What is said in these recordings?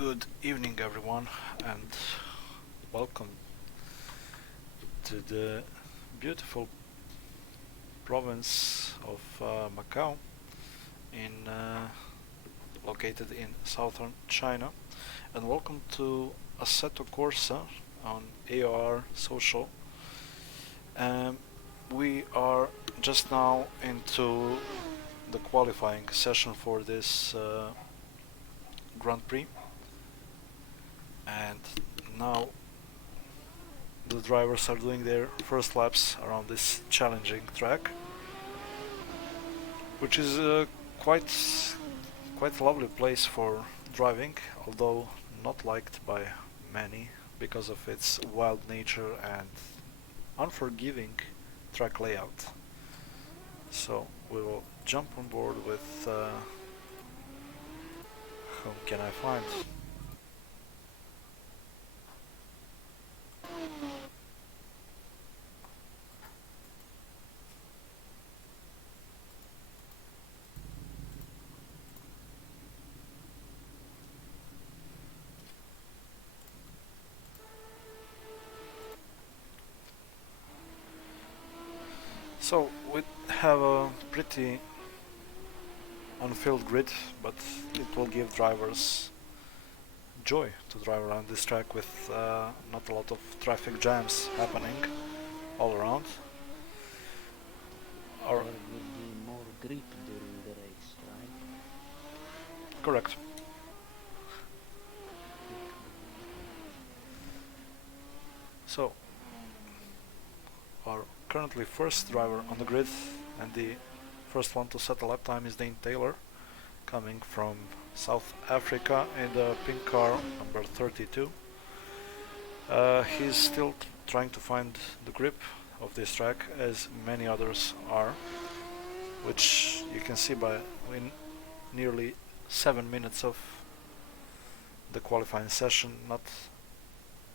Good evening, everyone, and welcome to the beautiful province of Macau, located in southern China, and welcome to Assetto Corsa on AOR Social. We are just now into the qualifying session for this Grand Prix, and now the drivers are doing their first laps around this challenging track, which is quite a lovely place for driving, although not liked by many because of its wild nature and unforgiving track layout. So we will jump on board with whom can I find? So we have a pretty unfilled grid, but it will give drivers joy to drive around this track with not a lot of traffic jams happening all around. There will be more grip during the race, right? Correct. So our currently first driver on the grid and the first one to set a lap time is Dane Taylor, coming from South Africa in the pink car number 32. He's still trying to find the grip of this track, as many others are, which you can see by in nearly 7 minutes of the qualifying session.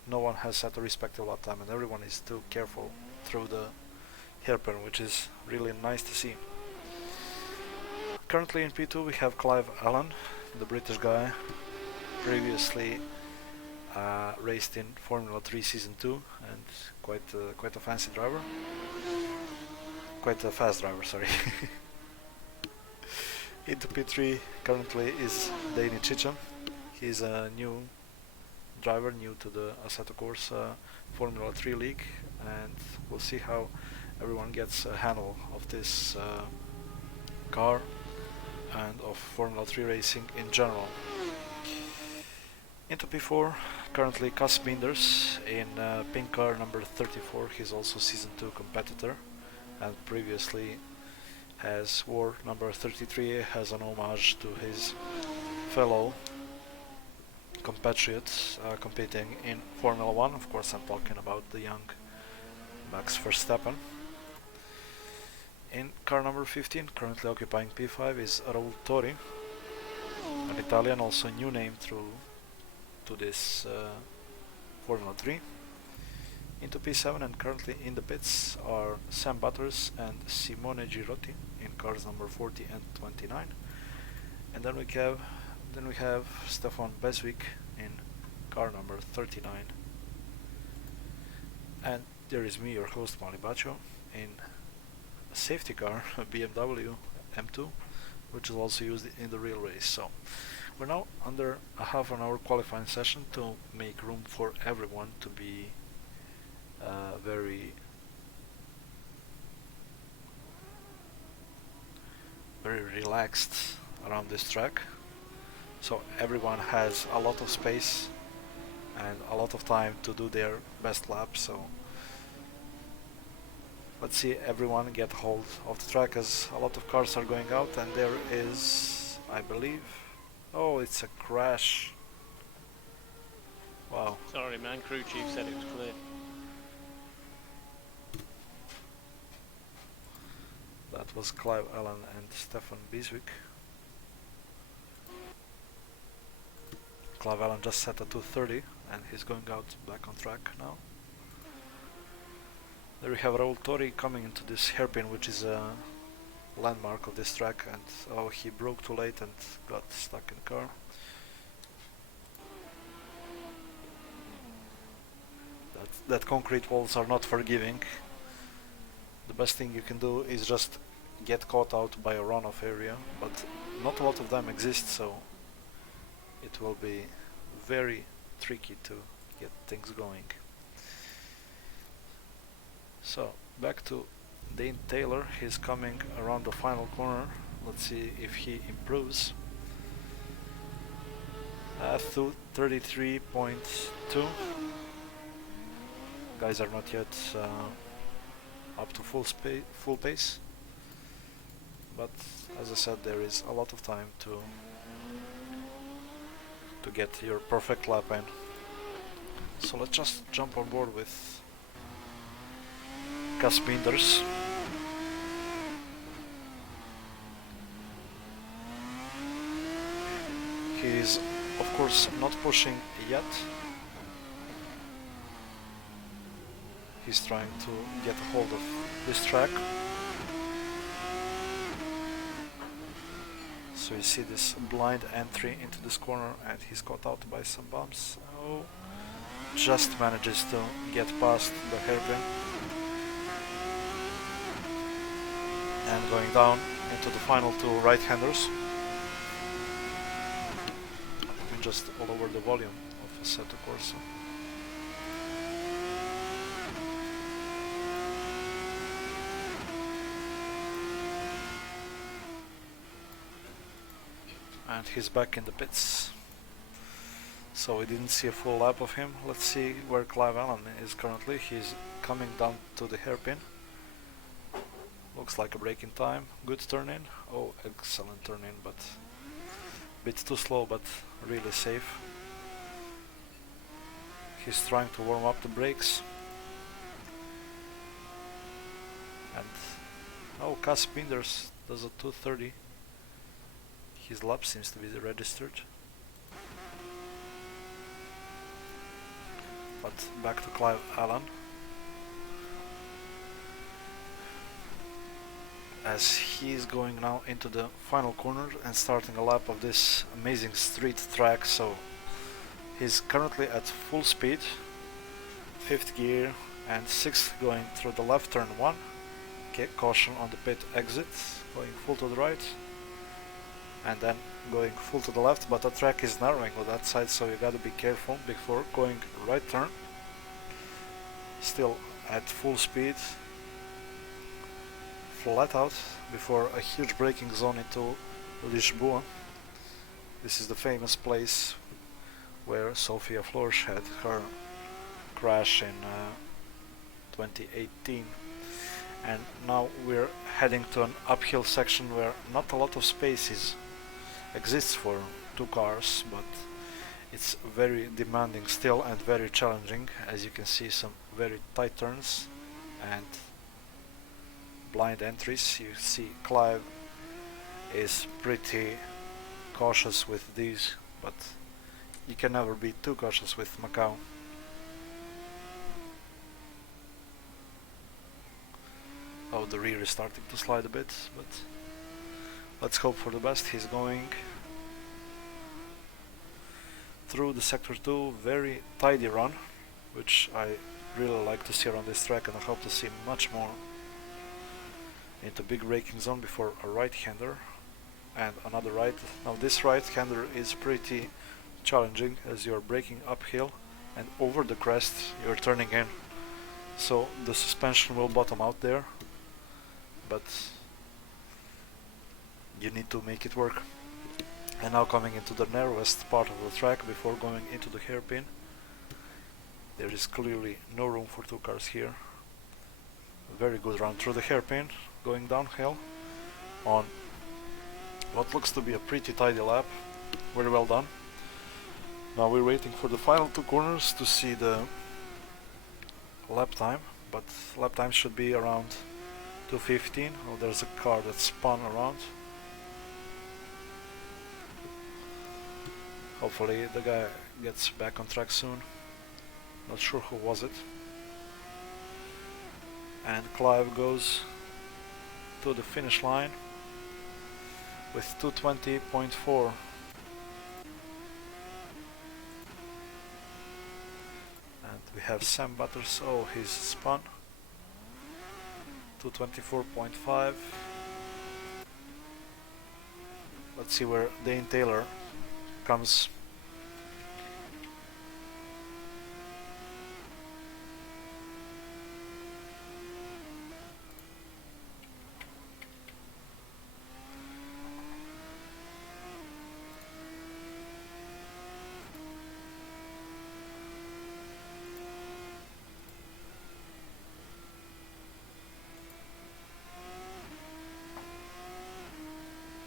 No one has set a respective lap time, and everyone is too careful through the hairpin, which is really nice to see. Currently in P2 we have Clive Allen, the British guy, previously raced in Formula 3 Season 2 and quite a fancy driver. Quite a fast driver, sorry. Into P3 currently is Danny Chichan. He's a new driver, new to the Assetto Corsa Formula 3 league, and we'll see how everyone gets a handle of this car and of Formula 3 racing in general. Into P4, currently Cas Bienders in pink car number 34. He's also Season 2 competitor and previously has wore number 33 as an homage to his fellow compatriots competing in Formula 1. Of course, I'm talking about the young Max Verstappen. In car number 15, currently occupying P5, is Raul Tori, an Italian, also a new name to this Formula 3. Into P7 and currently in the pits are Sam Butters and Simone Girotti in cars number 40 and 29. And then we have Stefan Beswick in car number 39. And there is me, your host Mali Bacho, in a safety car, a BMW M2, which is also used in the real race. So we're now under a half an hour qualifying session to make room for everyone to be very relaxed around this track. So everyone has a lot of space and a lot of time to do their best lap. So let's see everyone get hold of the track, as a lot of cars are going out, and there is, I believe, oh, it's a crash. Wow. Sorry man, crew chief said it was clear. That was Clive Allen and Stefan Beswick. Clive Allen just set a 230 and he's going out back on track now. There we have Raul Tori coming into this hairpin, which is a landmark of this track, and oh, he broke too late and got stuck in the car. that concrete walls are not forgiving. The best thing you can do is just get caught out by a runoff area, but not a lot of them exist, so it will be very tricky to get things going. So back to Dane Taylor. He's coming around the final corner. Let's see if he improves. To 33.2. Guys are not yet up to full pace, but as I said, there is a lot of time to get your perfect lap in. So let's just jump on board with Cas Bienders. He is of course not pushing yet. He's trying to get a hold of this track. So you see this blind entry into this corner, and he's caught out by some bumps. Oh, just manages to get past the hairpin. And going down into the final two right-handers. We just all over the volume of Assetto Corsa. And he's back in the pits. So we didn't see a full lap of him. Let's see where Clive Allen is currently. He's coming down to the hairpin. Looks like a break in time. Good turn in. Oh, excellent turn in, but a bit too slow, but really safe. He's trying to warm up the brakes. And oh, Cas Bienders does a 230. His lap seems to be registered. But back to Clive Allen. As he is going now into the final corner and starting a lap of this amazing street track. So he's currently at full speed, 5th gear and 6th going through the left turn 1. Okay, caution on the pit exit, going full to the right. And then going full to the left, but the track is narrowing on that side, so you gotta be careful before going right turn. Still at full speed, flat out before a huge braking zone into Lisboa. This is the famous place where Sophia Flores had her crash in 2018. And now we're heading to an uphill section where not a lot of space exists for two cars, but it's very demanding still and very challenging. As you can see, some very tight turns and blind entries. You see Clive is pretty cautious with these, but you can never be too cautious with Macau. Oh, the rear is starting to slide a bit, but let's hope for the best. He's going through the sector 2, very tidy run, which I really like to see around this track, and I hope to see much more into big braking zone before a right-hander and another right. Now this right-hander is pretty challenging as you're braking uphill and over the crest you're turning in, so the suspension will bottom out there, but you need to make it work. And now coming into the narrowest part of the track before going into the hairpin. There is clearly no room for two cars here. A very good run through the hairpin, going downhill on what looks to be a pretty tidy lap. Very well done. Now we're waiting for the final two corners to see the lap time, but lap time should be around 2:15. Oh, there's a car that spun around. Hopefully the guy gets back on track soon. Not sure who was it. And Clive goes to the finish line with 2:20.4. And We have Sam Butters. Oh, he's spun. 224.5. Let's see where Dane Taylor comes.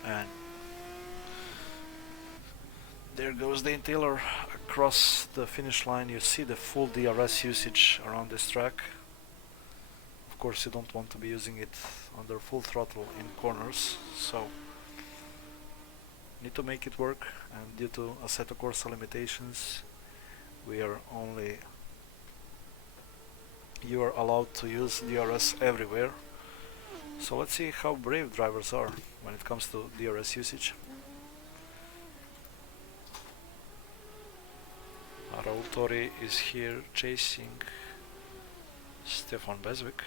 And there goes Dane Taylor across the finish line. You see the full DRS usage around this track. Of course, you don't want to be using it under full throttle in corners, so need to make it work, and due to Assetto Corsa limitations, you are allowed to use DRS everywhere. So let's see how brave drivers are when it comes to DRS usage. Raul Tori is here chasing Stefan Beswick.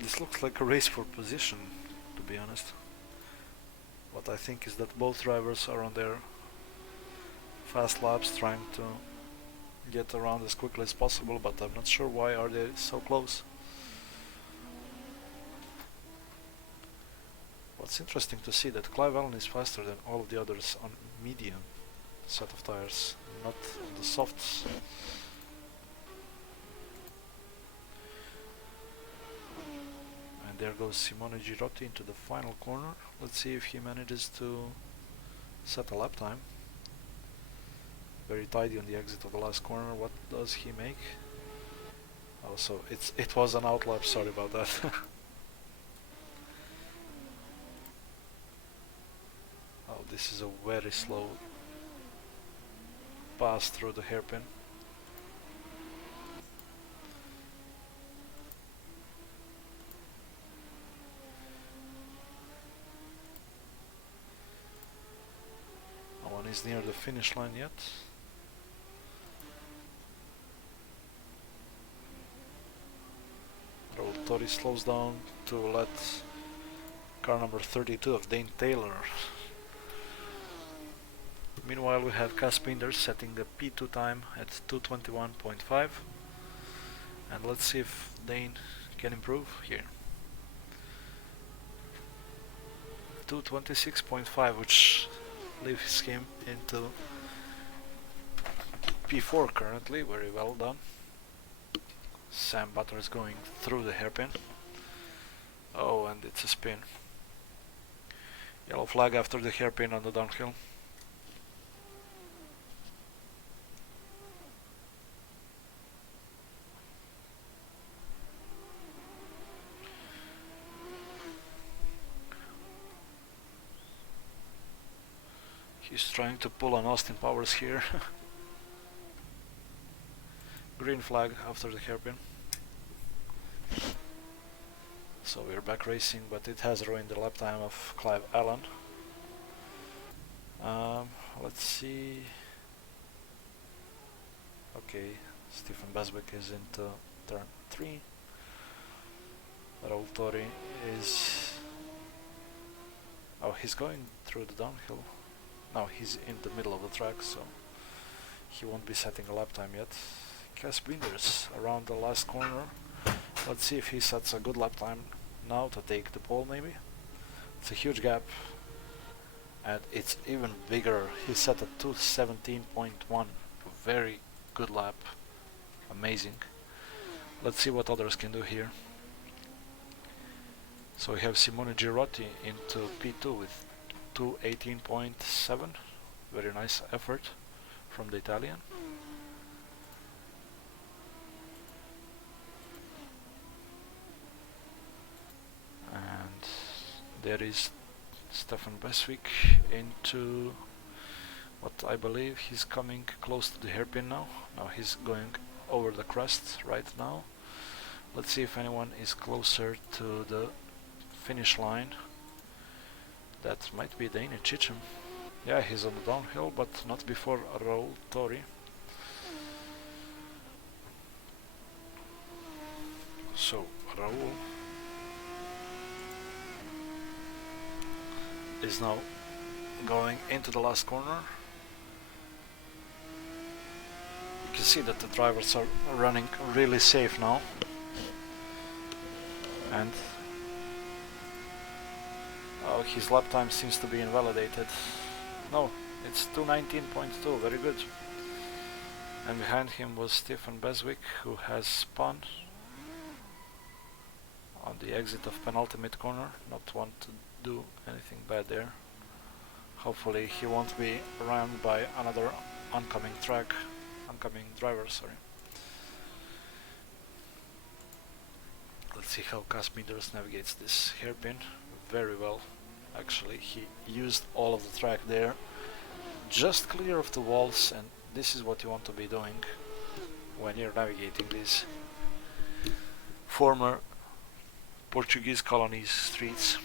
This looks like a race for position, to be honest. What I think is that both drivers are on their fast laps trying to get around as quickly as possible, but I'm not sure why are they so close. What's interesting to see that Clive Allen is faster than all of the others on medium set of tires, not on the softs. And there goes Simone Girotti into the final corner. Let's see if he manages to set a lap time. Very tidy on the exit of the last corner. What does he make? Oh, so it was an outlap, sorry about that. Oh, this is a very slow pass through the hairpin. No one is near the finish line yet. Raul Tori slows down to let car number 32 of Dane Taylor. Meanwhile, we have Cas Binder setting the P2 time at 2:21.5, and let's see if Dane can improve here. 2:26.5, which leaves him into P4 currently. Very well done. Sam Butters going through the hairpin. Oh, and it's a spin. Yellow flag after the hairpin on the downhill. He's trying to pull an Austin Powers here. Green flag after the hairpin. So we're back racing, but it has ruined the lap time of Clive Allen. Let's see. Okay, Stefan Beswick is into turn 3. Raul Tori is... Oh, he's going through the downhill. No, he's in the middle of the track, so he won't be setting a lap time yet. Cas Binders around the last corner. Let's see if he sets a good lap time now to take the pole, maybe. It's a huge gap, and it's even bigger. He set a 2:17.1. Very good lap. Amazing. Let's see what others can do here. So we have Simone Girotti into P2 with 2:18.7. Very nice effort from the Italian. There is Stefan Beswick into but I believe he's coming close to the hairpin now. Now he's going over the crest right now. Let's see if anyone is closer to the finish line. That might be Dane Chichem. Yeah, he's on the downhill, but not before Raul Tori. So Raul is now going into the last corner. You can see that the drivers are running really safe now. And oh, his lap time seems to be invalidated. No, it's 2:19.2, very good. And behind him was Stefan Beswick, who has spun on the exit of penultimate corner. Not want to do anything bad there. Hopefully he won't be rammed by another oncoming driver, sorry. Let's see how Cas Bienders navigates this hairpin. Very well, actually. He used all of the track there, just clear of the walls, and this is what you want to be doing when you're navigating these former Portuguese colonies streets.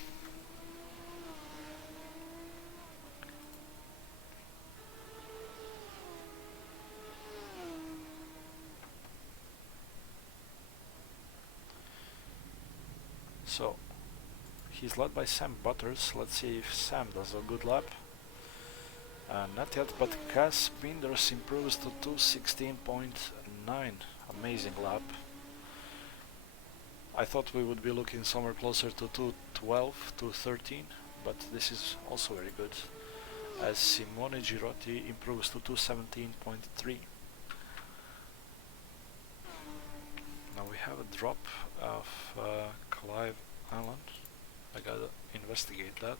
So he's led by Sam Butters. Let's see if Sam does a good lap. Not yet, but Cas Bienders improves to 2:16.9. Amazing lap. I thought we would be looking somewhere closer to 2:12, 2:13, but this is also very good, as Simone Girotti improves to 2:17.3. Now we have a drop of Clive Allen. I gotta investigate that.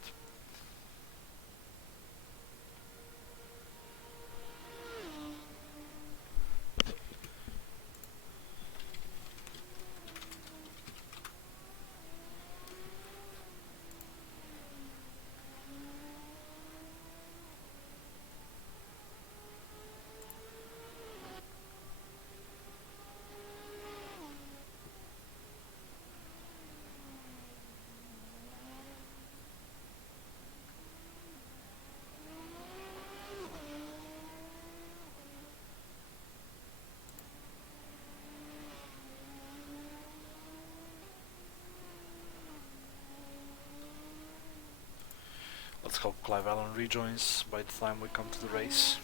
Let's hope Clive Allen rejoins by the time we come to the race.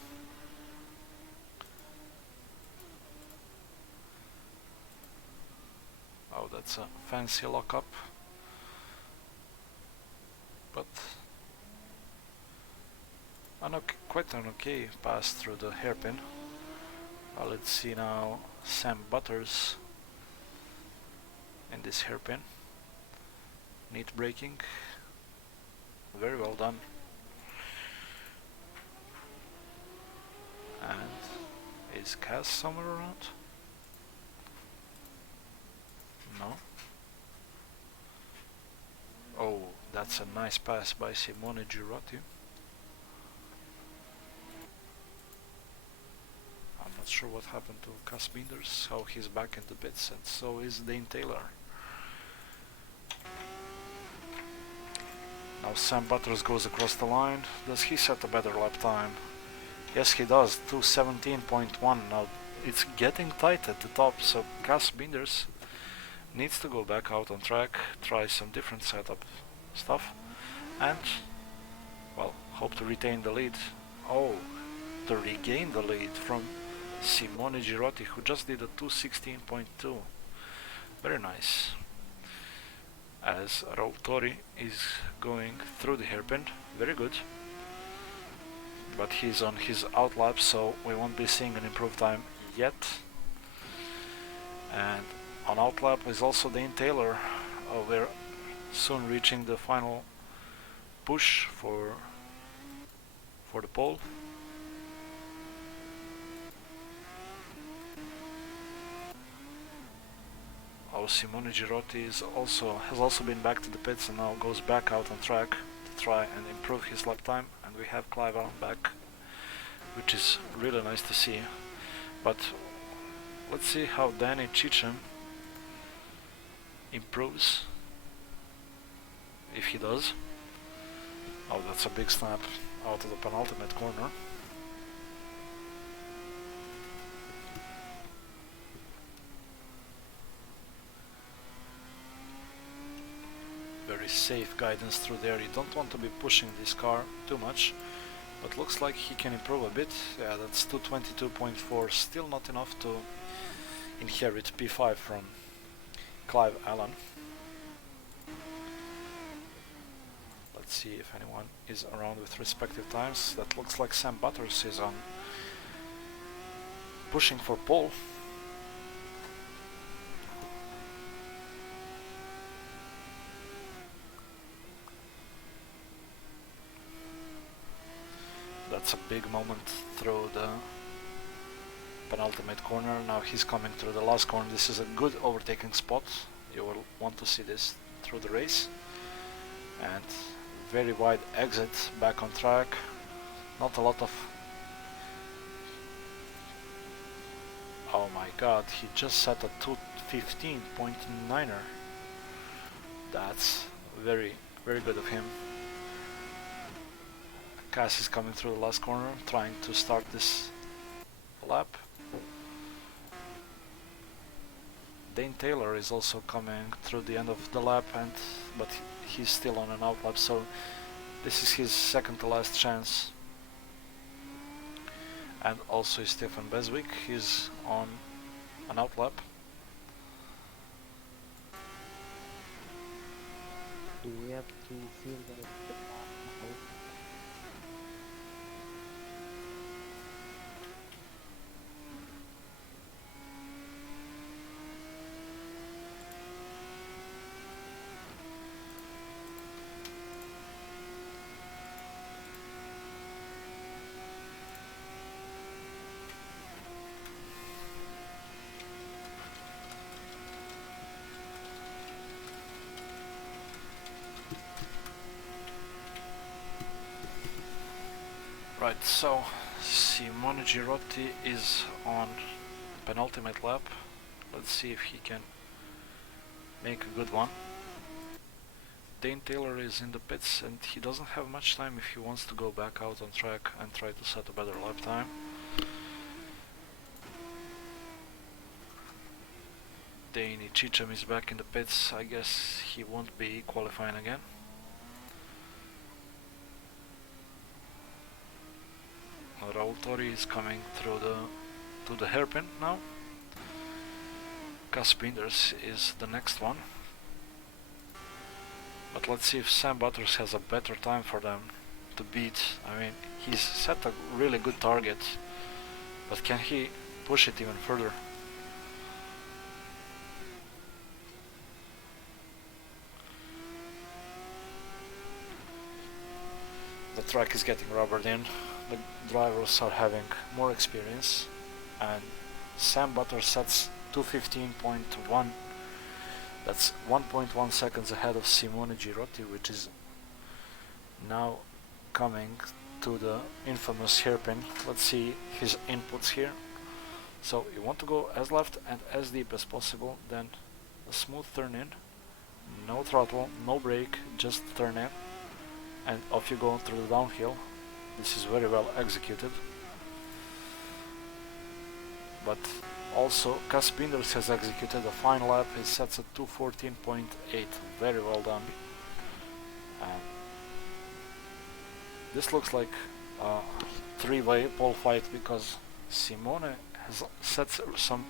Oh, that's a fancy lockup. But quite an okay pass through the hairpin. Let's see now Sam Butters in this hairpin. Neat braking. Very well done. And is Cas somewhere around? No. Oh, that's a nice pass by Simone Girotti. I'm not sure what happened to Cas Bienders, how he's back in the pits, and so is Dane Taylor. Now Sam Butters goes across the line. Does he set a better lap time? Yes, he does. 2:17.1. Now it's getting tight at the top, so Cas Bienders needs to go back out on track, try some different setup stuff, and, well, hope to retain the lead. Oh, to regain the lead from Simone Girotti, who just did a 2:16.2. Very nice. As Raul Tori is going through the hairpin, very good. But he's on his outlap, so we won't be seeing an improved time yet. And on outlap is also Dane Taylor. We're soon reaching the final push for the pole. Oh, Simone Girotti has also been back to the pits and now goes back out on track to try and improve his lap time. And we have Clive Allen back which is really nice to see. But let's see how Danny Cheecham improves, if he does. Oh, that's a big snap out of the penultimate corner. Very safe guidance through there. You don't want to be pushing this car too much, but looks like he can improve a bit. Yeah, that's 222.4, still not enough to inherit P5 from Clive Allen. Let's see if anyone is around with respective times. That looks like Sam Butters is on pushing for pole. That's a big moment through the penultimate corner. Now he's coming through the last corner. This is a good overtaking spot. You will want to see this through the race. And very wide exit back on track. Not a lot of... Oh my god, he just set a 215.9er. That's very, very good of him. Cass is coming through the last corner, trying to start this lap. Dane Taylor is also coming through the end of the lap, but he's still on an outlap, so this is his second to last chance. And also Stefan Beswick, he's on an outlap. Do we have to feel that? Right, so Simone Girotti is on penultimate lap. Let's see if he can make a good one. Dane Taylor is in the pits and he doesn't have much time if he wants to go back out on track and try to set a better lap time. Danny Cheecham is back in the pits. I guess he won't be qualifying again. Raul Tori is coming through the hairpin now. Gus Binders is the next one. But let's see if Sam Butters has a better time for them to beat. I mean, he's set a really good target, but can he push it even further? The track is getting rubbered in. The drivers are having more experience, and Sam Butters sets 215.1. That's 1.1 seconds ahead of Simone Girotti, which is now coming to the infamous hairpin. Let's see his inputs here. So you want to go as left and as deep as possible, then a smooth turn in, no throttle, no brake, just turn in, and off you go through the downhill. This is very well executed. But also Gus Binders has executed a fine lap. He sets at 214.8. Very well done. And this looks like a three-way pole fight because Simone has set some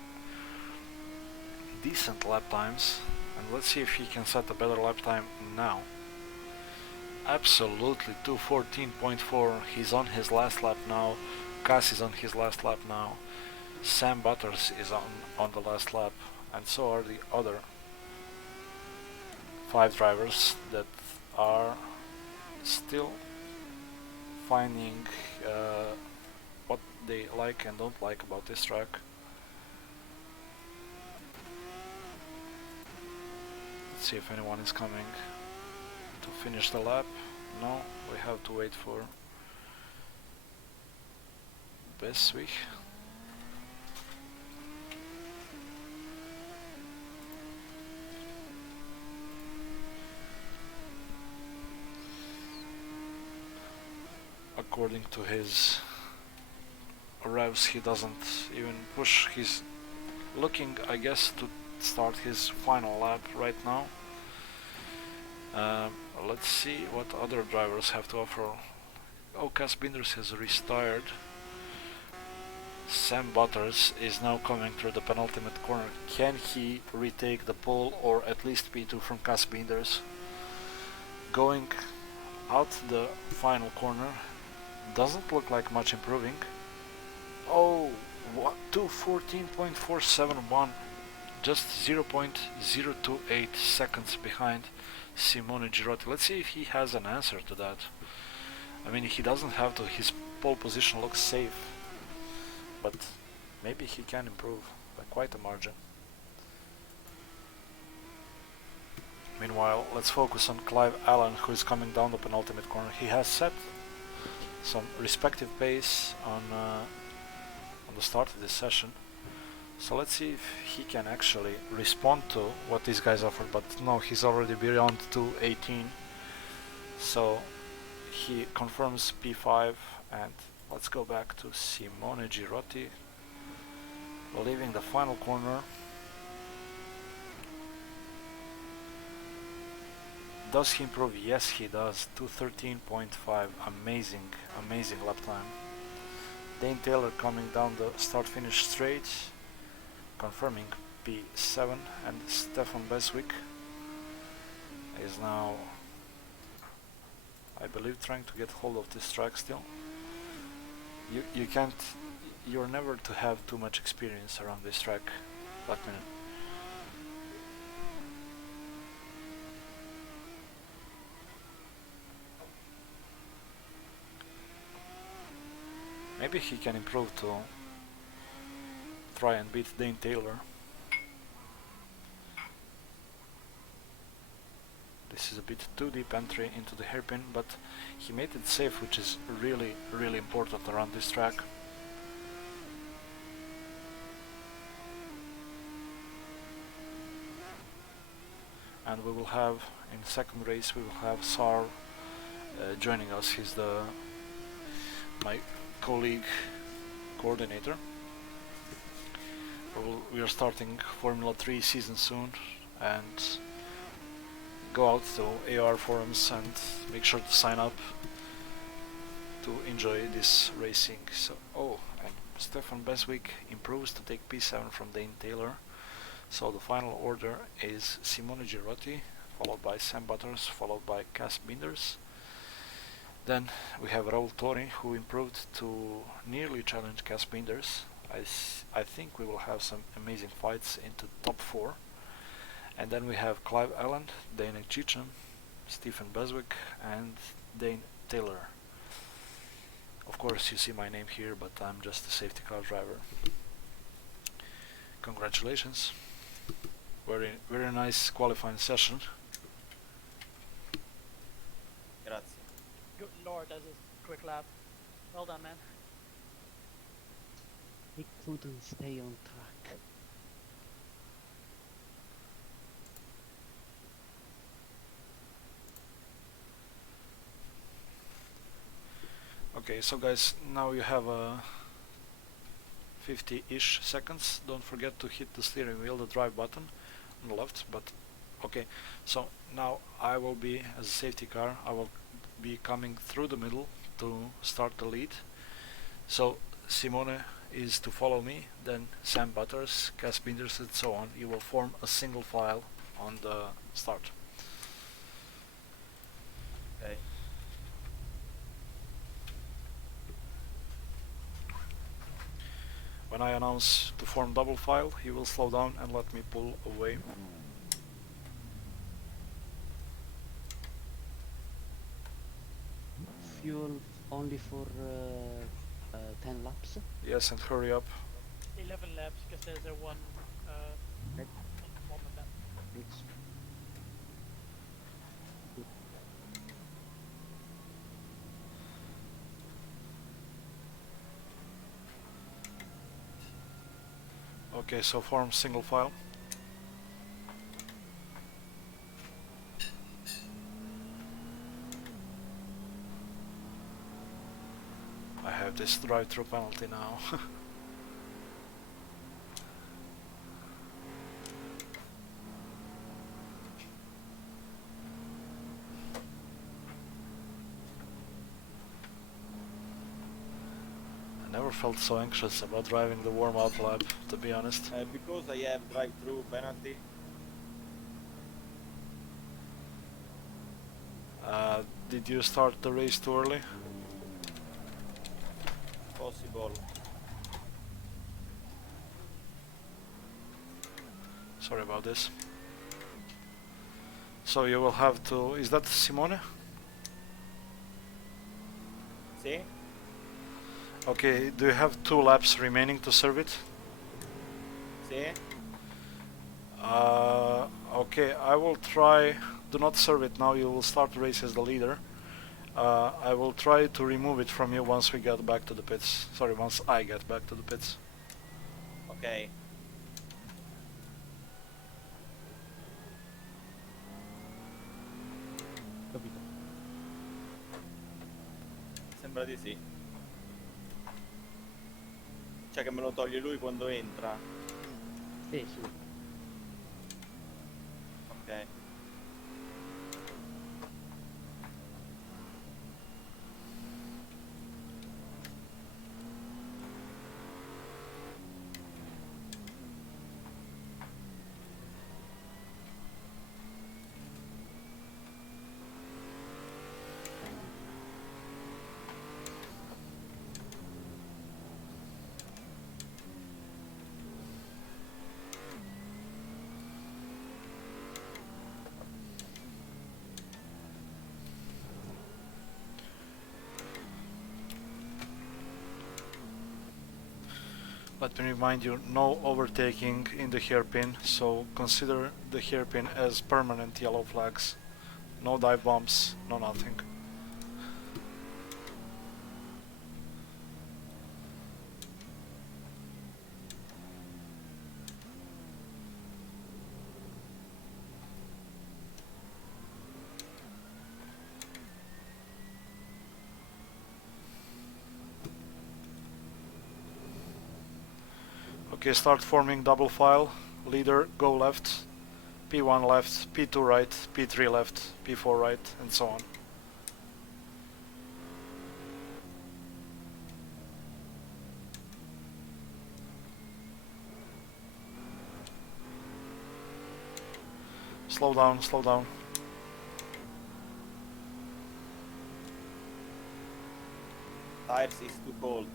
decent lap times, and let's see if he can set a better lap time now. Absolutely 214.4. He's on his last lap now. Cass is on his last lap now. Sam Butters is on the last lap, and so are the other 5 drivers that are still finding what they like and don't like about this track. Let's see if anyone is coming to finish the lap. No, we have to wait for Beswijk. According to his revs, he doesn't even push. He's looking, I guess, to start his final lap right now. Let's see what other drivers have to offer. Oh, Cas Binders has restarted. Sam Butters is now coming through the penultimate corner. Can he retake the pole or at least P2 from Cas Binders? Going out the final corner, doesn't look like much improving. Oh, 2:14.471, just 0.028 seconds behind Simone Girotti. Let's see if he has an answer to that. I mean, he doesn't have to, his pole position looks safe, but maybe he can improve by quite a margin. Meanwhile, let's focus on Clive Allen, who is coming down the penultimate corner. He has set some respective pace on the start of this session. So let's see if he can actually respond to what these guys offer, but no, he's already beyond 2:18. So he confirms P5, and let's go back to Simone Girotti, leaving the final corner. Does he improve? Yes, he does. 2:13.5. Amazing, amazing lap time. Dane Taylor coming down the start-finish straight, confirming P7, and Stefan Beswijk is now, I believe, trying to get hold of this track still. You can't, you're never to have too much experience around this track, Blackman. Maybe he can improve to try and beat Dane Taylor. This is a bit too deep entry into the hairpin, but he made it safe, which is really, really important around this track. And we will have, in the second race, we will have Sar joining us. He's my colleague coordinator. We are starting Formula 3 season soon, and go out to AR forums and make sure to sign up to enjoy this racing. So, oh, and Stefan Beswijk improves to take P7 from Dane Taylor. So the final order is Simone Girotti, followed by Sam Butters, followed by Cas Binders. Then we have Raul Tori, who improved to nearly challenge Cas Binders. I think we will have some amazing fights into top 4. And then we have Clive Allen, Dane Cheecham, Stefan Beswijk, and Dane Taylor. Of course, you see my name here, but I'm just a safety car driver. Congratulations. Very, very nice qualifying session. Grazie. Good lord, that is a quick lap. Well done, man. He couldn't stay on track. Okay, so guys, now you have 50-ish seconds. Don't forget to hit the steering wheel, the drive button on the left, but okay. So now I will be, as a safety car, I will be coming through the middle to start the lead. So Simone is to follow me, then Sam Butters, Cas Binders, and so on. You will form a single file on the start. Okay. When I announce to form double file, he will slow down and let me pull away. Fuel only for 10 laps. Yes, and hurry up. 11 laps, because there's a one Right. moment lap. It's Okay, so form single file. I have this drive-through penalty now. I never felt so anxious about driving the warm-up lap, to be honest. Because I have drive-through penalty. Did you start the race too early? Possible. Sorry about this. So you will have to... Is that Simone? See? Okay, do you have 2 laps remaining to serve it? See? Okay, I will try... Do not serve it now, you will start the race as the leader. I will try to remove it from you once we get back to the pits. Sorry, once I get back to the pits. Ok. Capito. Sembra di sì. Cioè che me lo toglie lui quando entra. Sì, sì. Ok. Let me remind you, no overtaking in the hairpin, so consider the hairpin as permanent yellow flags. No dive bombs, no nothing. Okay, start forming double file. Leader, go left. P1 left, P2 right, P3 left, P4 right, and so on. Slow down, slow down. Tires is too cold.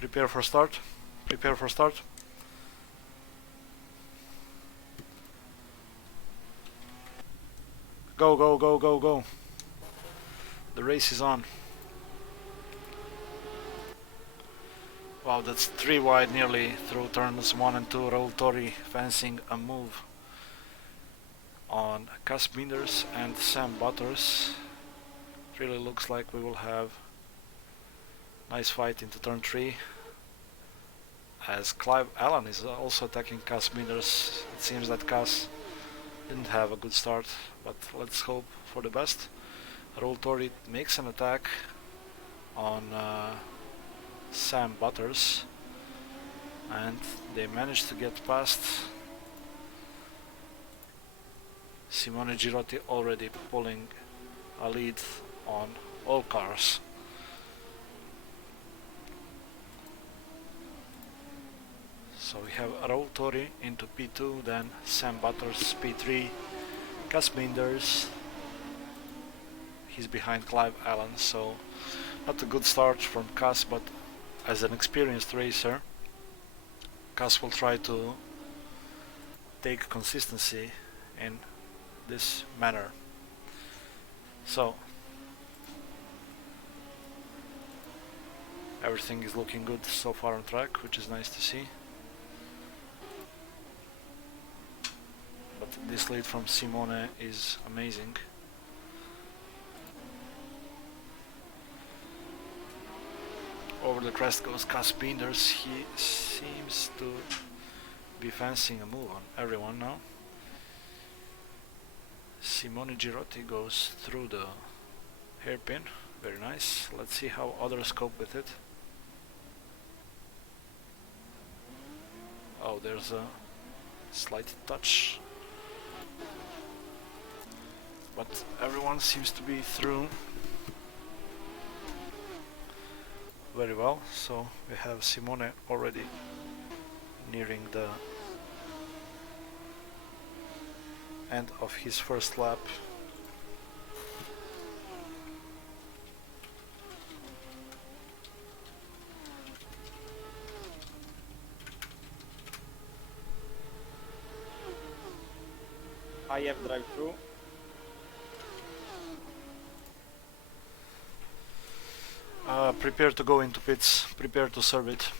Prepare for start. Prepare for start. Go, go, go, go, go. The race is on. Wow, that's 3 wide nearly through turns 1 and 2. Raul Tori fencing a move on Cas Binders and Sam Butters. It really looks like we will have nice fight into turn 3. As Clive Allen is also attacking Cas Binders. It seems that Cas didn't have a good start, but let's hope for the best. Raul Tori makes an attack on Sam Butters, and they managed to get past. Simone Girotti already pulling a lead on all cars. So we have Raul Tori into P2, then Sam Butters P3, Cas Binders. He's behind Clive Allen, so not a good start from Cas, but as an experienced racer, Cas will try to take consistency in this manner. So everything is looking good so far on track, which is nice to see. But but this lead from Simone is amazing. Over the crest goes Kaspinders. He seems to be fancying a move on everyone now. Simone Girotti goes through the hairpin. Very nice. Let's see how others cope with it. Oh, there's a slight touch. But everyone seems to be through very well. So we have Simone already nearing the end of his first lap. I have drive-through. Prepare to go into pits, prepare to serve it.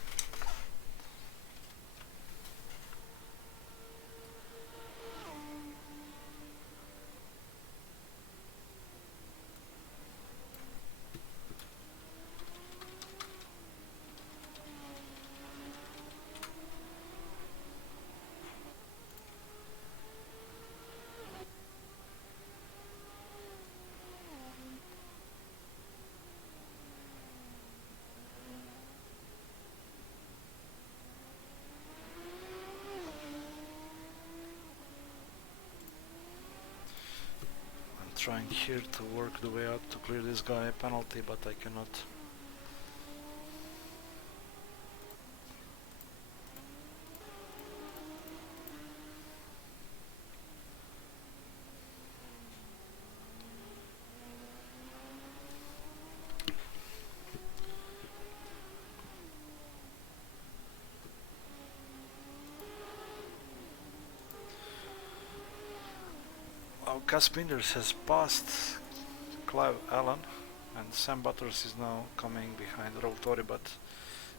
Trying here to work the way out to clear this guy a penalty, but I cannot. Kaspinders has passed Clive Allen, and Sam Butters is now coming behind Roltori, but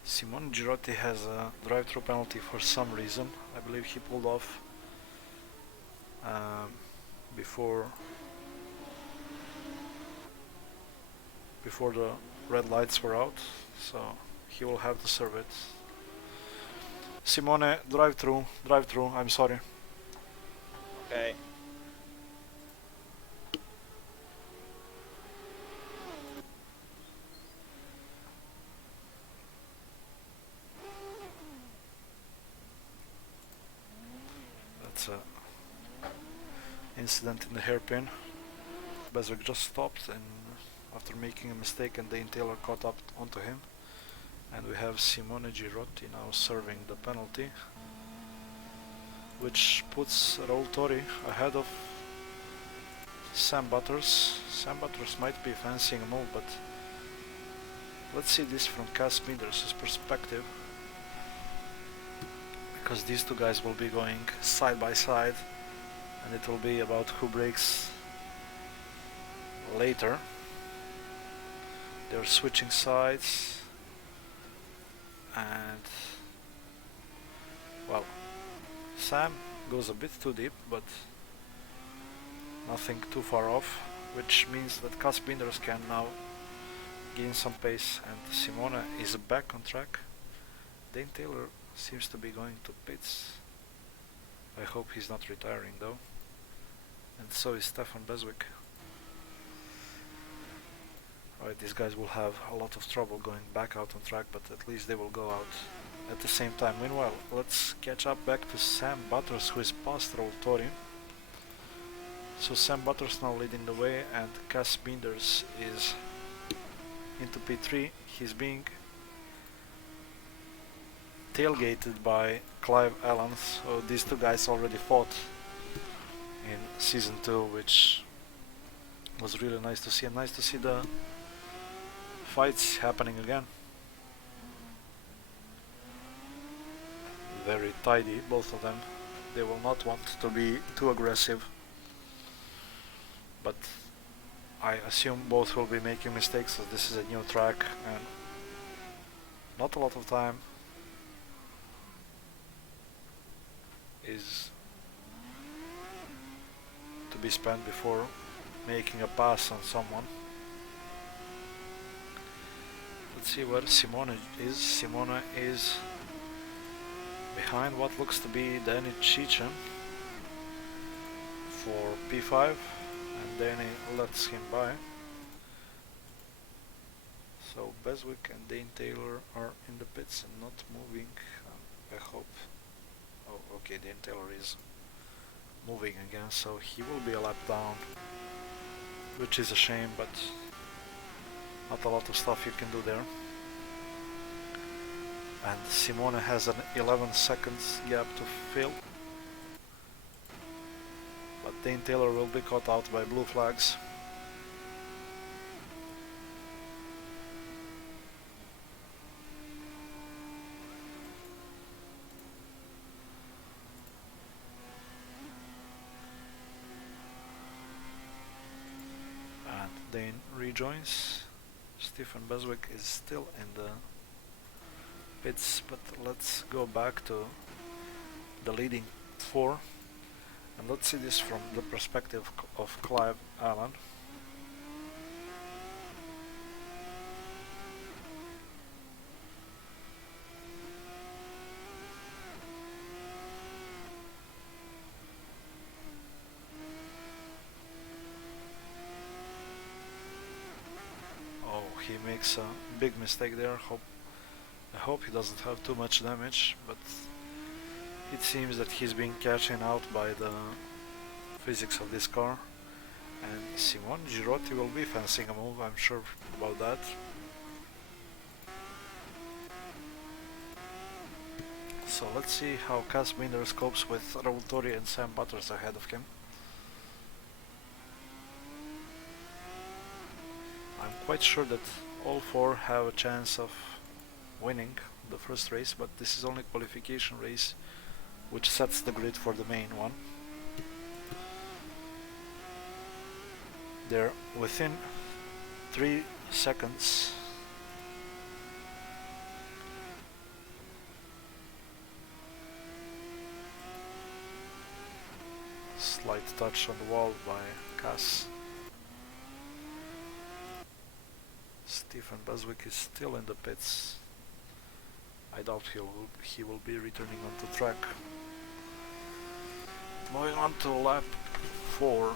Simone Girotti has a drive-through penalty for some reason. I believe he pulled off before the red lights were out, so he will have to serve it. Simone, drive-through, I'm sorry. Okay. Incident in the hairpin. Beswick just stopped and after making a mistake, and Dane Taylor caught up onto him, and we have Simone Girotti now serving the penalty, which puts Roltori ahead of Sam Butters. Sam Butters might be fancying a move, but let's see this from Kaspinders' perspective, because these two guys will be going side by side, and it will be about who breaks later. They're switching sides, and well, Sam goes a bit too deep, but nothing too far off, which means that Kaspinders can now gain some pace, and Simone is back on track. Dane Taylor seems to be going to pits. I hope he's not retiring though. And so is Stefan Beswick. Alright, these guys will have a lot of trouble going back out on track, but at least they will go out at the same time. Meanwhile, let's catch up back to Sam Butters, who is past Roltori. So Sam Butters now leading the way, and Kaspinders is into P3. He's being tailgated by Clive Allen, so these two guys already fought in Season 2, which was really nice to see, and nice to see the fights happening again. Very tidy, both of them. They will not want to be too aggressive, but I assume both will be making mistakes, as this is a new track and not a lot of time is to be spent before making a pass on someone. Let's see where Simone is. Simone is behind what looks to be Danny Cheechan for P5, and Danny lets him by. So Beswick and Dane Taylor are in the pits and not moving. I hope. Oh, okay, Dane Taylor is moving again, so he will be a lap down, which is a shame, but not a lot of stuff you can do there. And Simone has an 11 seconds gap to fill, but Dane Taylor will be caught out by blue flags. And Dane rejoins. Stephen Beswick is still in the pits, but let's go back to the leading four and let's see this from the perspective of Clive Allen. Oh, he makes a big mistake there. I hope he doesn't have too much damage, but it seems that he's being catching out by the physics of this car. And Simone Girotti will be fencing a move, I'm sure about that. So let's see how Cas Binder copes with Raul Tori and Sam Butters ahead of him. I'm quite sure that all four have a chance of winning the first race, but this is only qualification race, which sets the grid for the main one. They're within 3 seconds. Slight touch on the wall by Cas. Stephen Beswick is still in the pits. I doubt he will be returning onto track. Moving on to lap 4.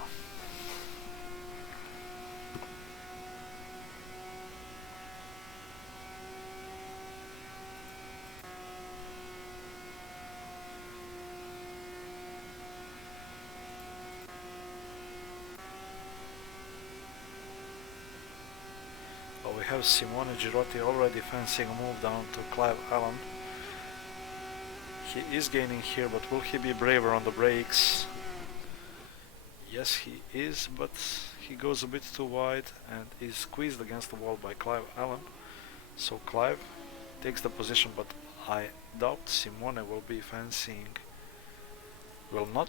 We have Simone Girotti already fencing a move down to Clive Allen. He is gaining here, but will he be braver on the brakes? Yes, he is, but he goes a bit too wide and is squeezed against the wall by Clive Allen. So Clive takes the position, but I doubt Simone will not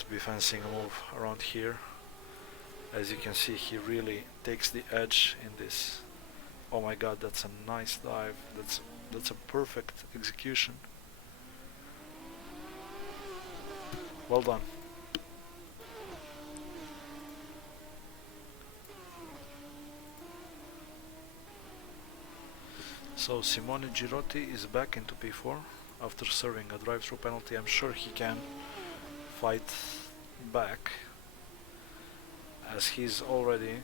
be fencing a move around here. As you can see, he really takes the edge in this. Oh my god, that's a nice dive. That's a perfect execution. Well done. So Simone Girotti is back into P4 after serving a drive-through penalty. I'm sure he can fight back, as he's already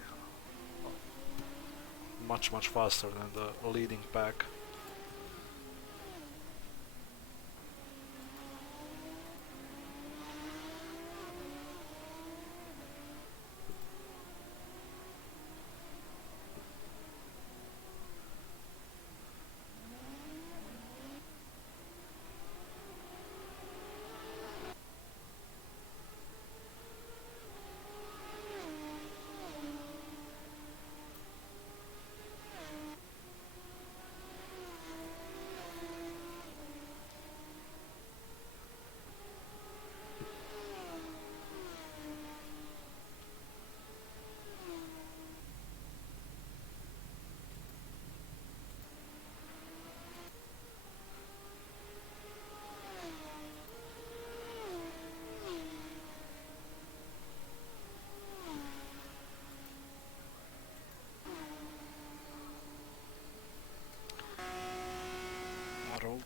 much faster than the leading pack.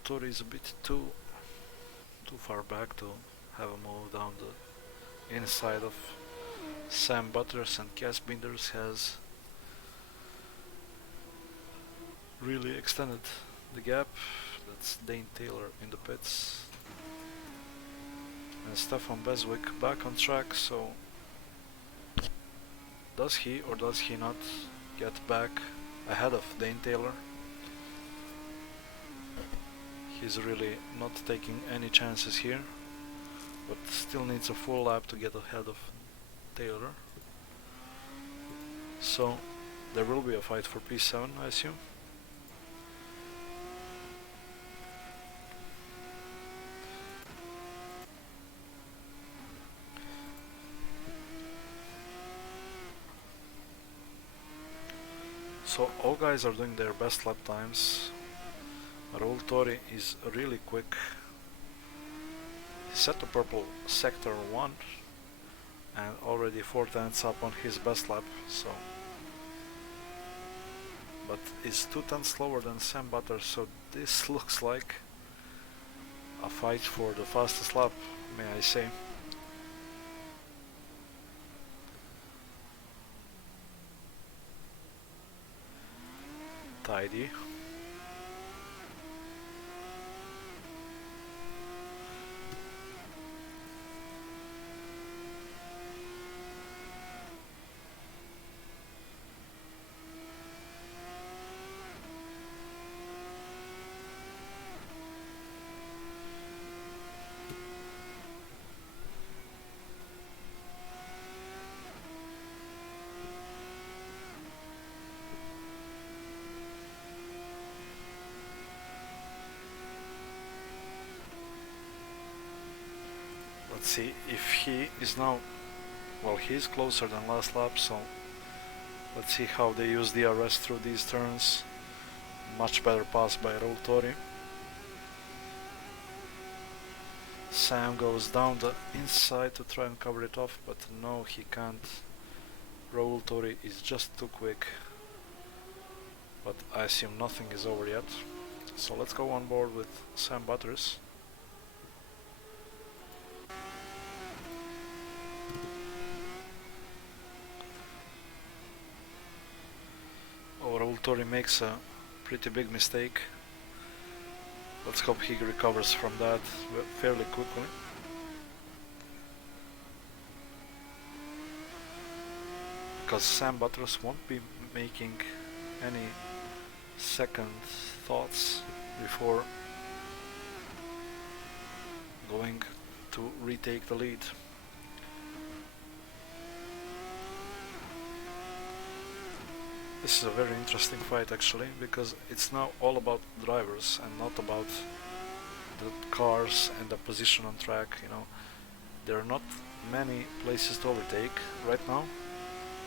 Tori is a bit too far back to have a move down the inside of Sam Butters, and Cass Binders has really extended the gap. That's Dane Taylor in the pits. And Stefan Beswick back on track, so does he or does he not get back ahead of Dane Taylor? He's really not taking any chances here, but still needs a full lap to get ahead of Taylor. So there will be a fight for P7, I assume. So all guys are doing their best lap times. Raul Tori is really quick. He set the purple sector 1 and already 4 tenths up on his best lap, so but is 2 tenths slower than Sam Butters, so this looks like a fight for the fastest lap, may I say. Tidy. Let's see if he is now, well, he is closer than last lap, so let's see how they use DRS through these turns. Much better pass by Raul Tori. Sam goes down the inside to try and cover it off, but no, he can't. Raul Tori is just too quick, but I assume nothing is over yet. So let's go on board with Sam Butters. Raul Tori makes a pretty big mistake. Let's hope he recovers from that fairly quickly. Because Sam Butters won't be making any second thoughts before going to retake the lead. This is a very interesting fight actually, because it's now all about drivers and not about the cars and the position on track, you know. There are not many places to overtake right now,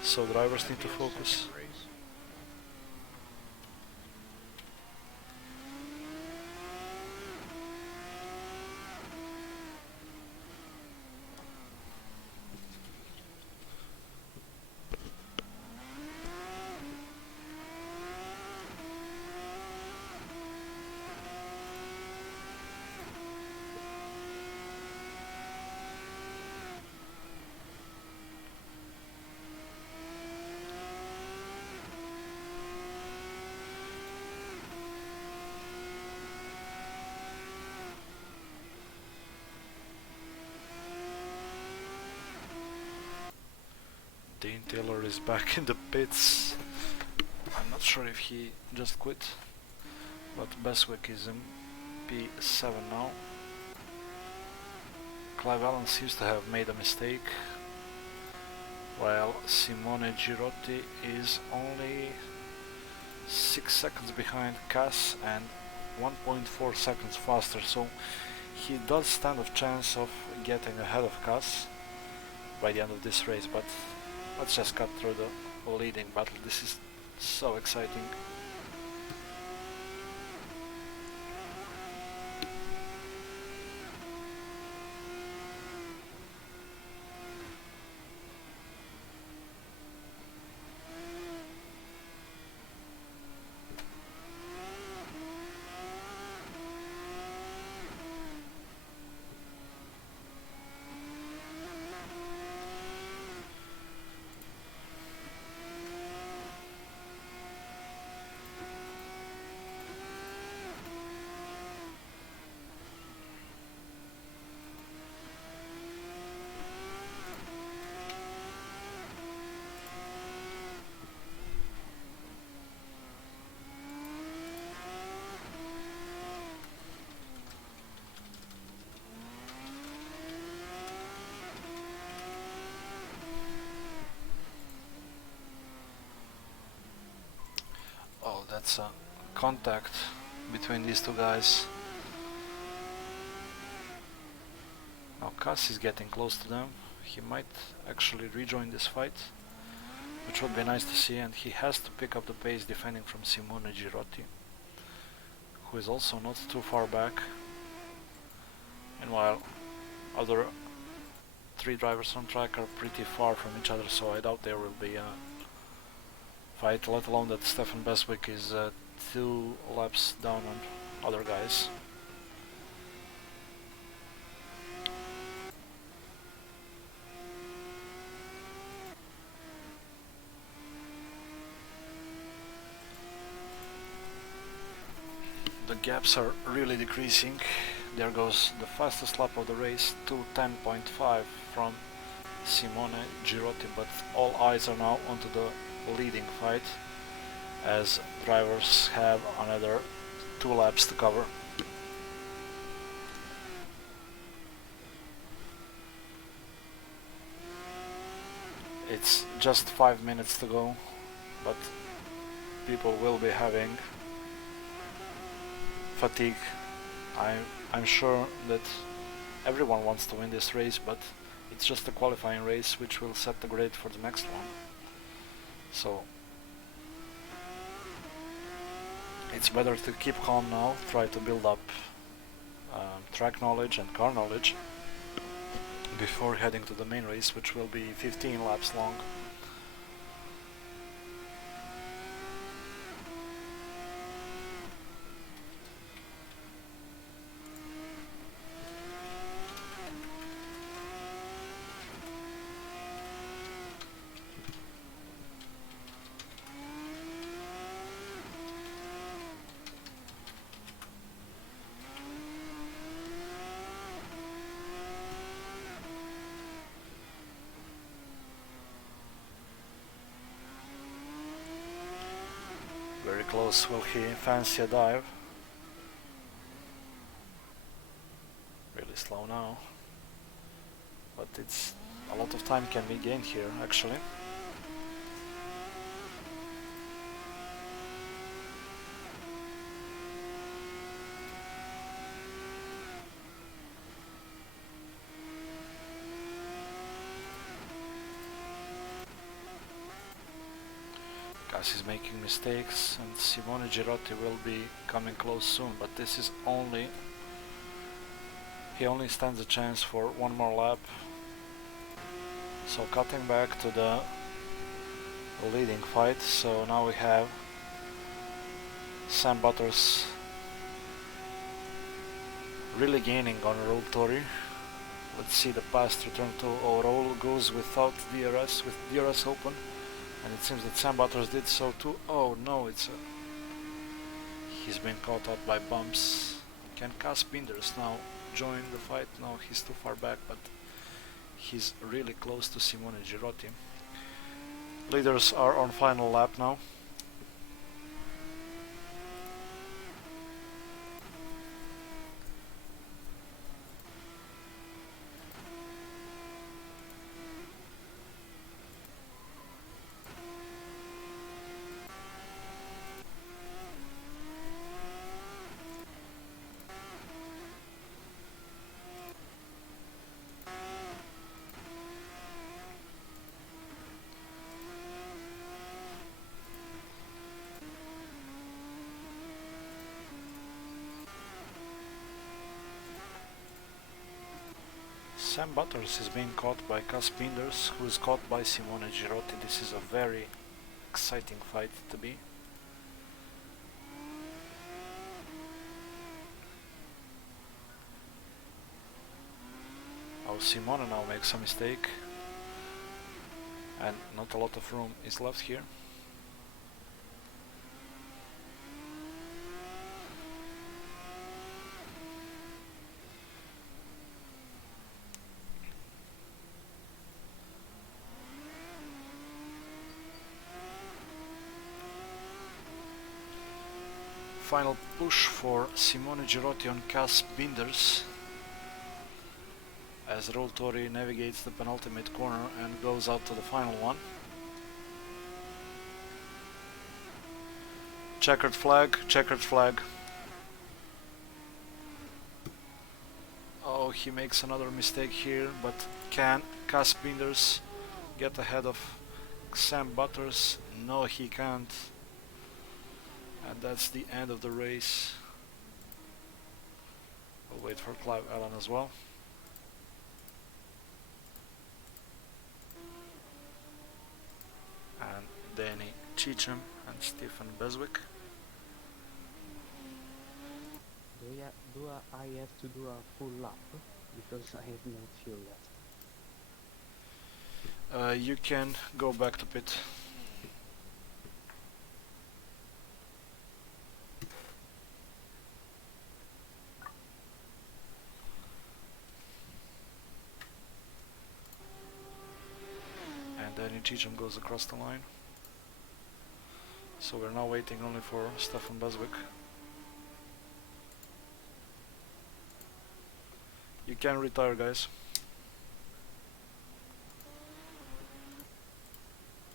so drivers need to focus. Dane Taylor is back in the pits. I'm not sure if he just quit, but Beswick is in P7 now. Clive Allen seems to have made a mistake, while Simone Girotti is only 6 seconds behind Cass and 1.4 seconds faster, so he does stand a chance of getting ahead of Cass by the end of this race, but let's just cut through the leading battle. This is so exciting. That's a contact between these two guys. Now Cass is getting close to them. He might actually rejoin this fight, which would be nice to see, and he has to pick up the pace defending from Simone Girotti, who is also not too far back. Meanwhile, other three drivers on track are pretty far from each other, so I doubt there will be a fight, let alone that Stefan Beswick is 2 laps down on other guys. The gaps are really decreasing. There goes the fastest lap of the race, 2:10.5 from Simone Girotti, but all eyes are now onto the leading fight, as drivers have another 2 laps to cover. It's just 5 minutes to go, but people will be having fatigue. I'm sure that everyone wants to win this race, but it's just a qualifying race which will set the grade for the next one. So it's better to keep calm now, try to build up track knowledge and car knowledge before heading to the main race, which will be 15 laps long. Very close. Will he fancy a dive? Really slow now, but it's a lot of time can be gained here actually. Cass is making mistakes, and Simone Girotti will be coming close soon, but this is he only stands a chance for one more lap. So cutting back to the leading fight, so now we have Sam Butters really gaining on Raul Tori. Let's see the past return to Raul goes without DRS, with DRS open. And it seems that Sam Butters did so too. Oh no, he's been caught out by bumps. Can Cass Binders now join the fight? No, he's too far back, but he's really close to Simone Girotti. Leaders are on final lap now. Sam Butters is being caught by Cass Binders, who is caught by Simone Girotti. This is a very exciting fight to be. Oh, Simone now makes a mistake, and not a lot of room is left here. Final push for Simone Girotti on Cass Binders, as Raul Tori navigates the penultimate corner and goes out to the final one. Checkered flag, checkered flag. Oh, he makes another mistake here, but can Cask Binders get ahead of Sam Butters? No, he can't. And that's the end of the race. We'll wait for Clive Allen as well. And Danny Cheecham and Stephen Beswick. Do I have to do a full lap? Because I have no fuel left. You can go back to pit. And Danny Cheecham goes across the line. So we're now waiting only for Stefan Beswick. You can retire, guys.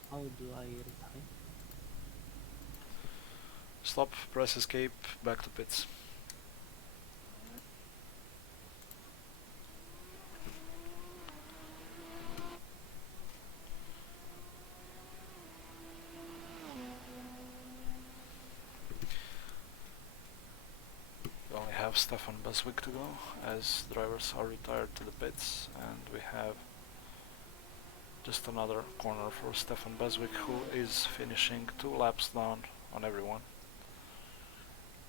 How do I retire? Stop, press escape, back to pits. We only have Stefan Beswick to go, as drivers are retired to the pits, and we have just another corner for Stefan Beswick, who is finishing 2 laps down on everyone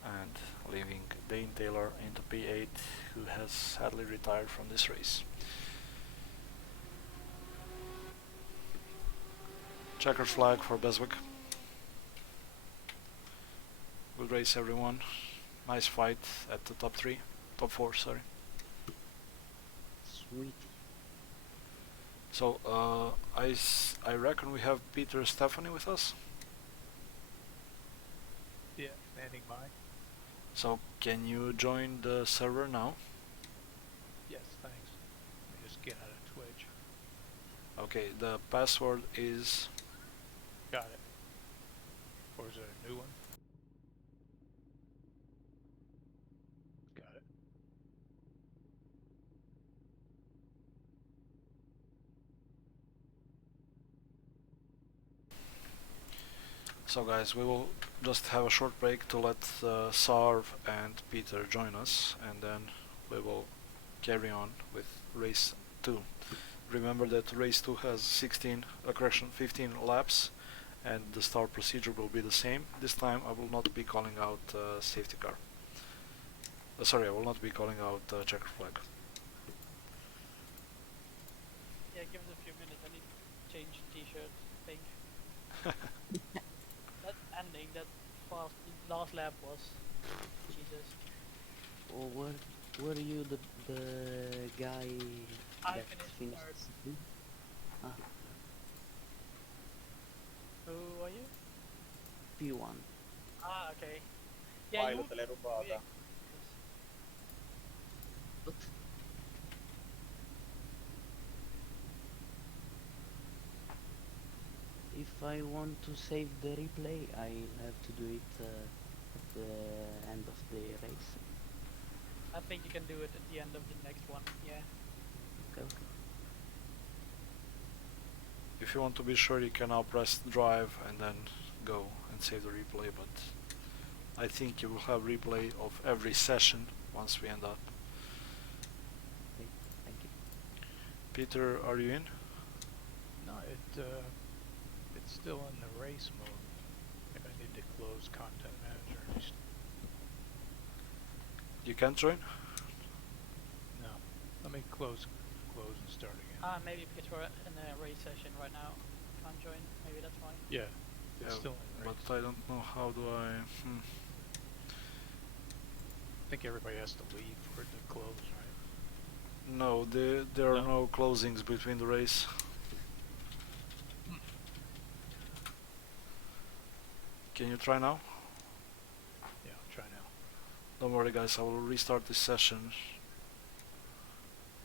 and leaving Dane Taylor into P8, who has sadly retired from this race. Checker flag for Beswick. Good race, everyone. Nice fight at the top 4, sorry. Sweet. So I reckon we have Peter Stephanie with us. Yeah, standing by. So can you join the server now? Yes, thanks. Let me just get out of Twitch. Okay, the password is Got it. Or is it a new one? Got it. so guys, we will just have a short break to let Sarv and Peter join us, and then we will carry on with race 2. Remember that race 2 has 15 laps, and the start procedure will be the same. This time I will not be calling out safety car. Sorry, I will not be calling out checker flag. Yeah, give us a few minutes. I need to change t-shirt thing. That ending, that fast last lap was Jesus. Or were you the guy I that finished third. second? Ah, Who are you? P1. Ah, okay. Yeah, you. Pilot l'hai rubata. What? If I want to save the replay, I'll have to do it at the end of the race. I think you can do it at the end of the next one. Yeah. Okay. If you want to be sure, you can now press drive and then go and save the replay, but I think you will have replay of every session once we end up. Okay, thank you. Peter, are you in? No, it's still in the race mode. Maybe I need to close Content Manager. You can join? No, let me close and start again. Maybe because we're in a race session right now. Can't join. Maybe that's why. Yeah, it's Yeah, still in race. but I don't know how do I... I think everybody has to leave for it to close, right? No, there are No? no closings between the race. Can you try now? Yeah, I'll try now. Don't worry guys, I will restart this session.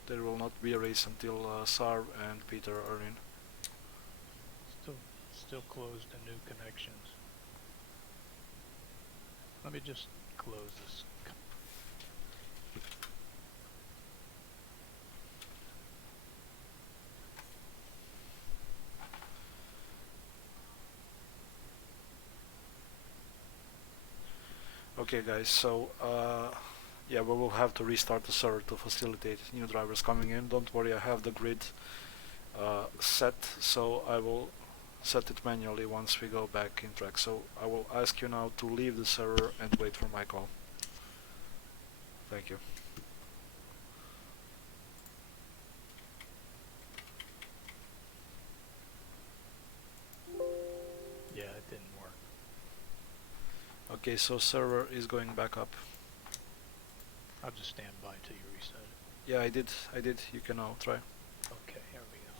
There will not be a race until Sarv and Peter are in. Still closed to new connections. Let me just close this. Okay guys, so yeah, we will have to restart the server to facilitate new drivers coming in. Don't worry, I have the grid set, so I will set it manually once we go back in track. So I will ask you now to leave the server and wait for my call. Thank you. Yeah, it didn't work. Okay, so server is going back up. I'll just stand by till you reset it. Yeah, I did. You can now try. Okay, here we go.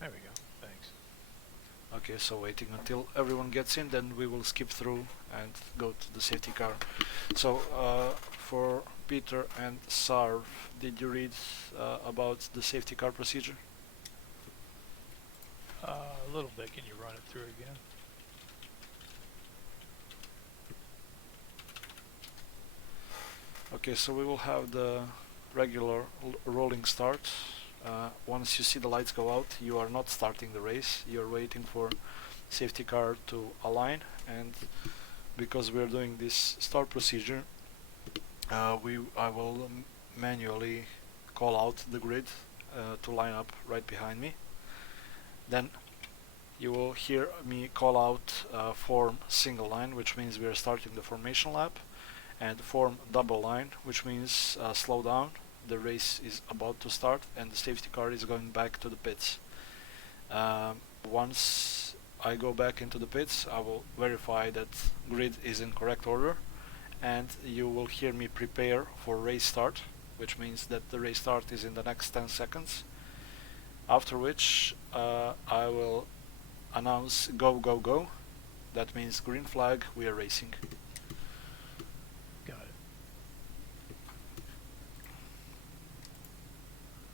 There we go. Thanks. Okay, so waiting until everyone gets in, then we will skip through and go to the safety car. So for Peter and Sarv, did you read about the safety car procedure? A little bit. Can you run it through again? Okay, so we will have the regular rolling start. Once you see the lights go out, you are not starting the race. You're waiting for safety car to align, and because we're doing this start procedure, I will manually call out the grid to line up right behind me. Then you will hear me call out form single line, which means we are starting the formation lap, and form double line, which means slow down. The race is about to start and the safety car is going back to the pits. Once I go back into the pits, I will verify that grid is in correct order, and you will hear me prepare for race start, which means that the race start is in the next 10 seconds. After which I will announce go go go. That means green flag, we are racing. Got it.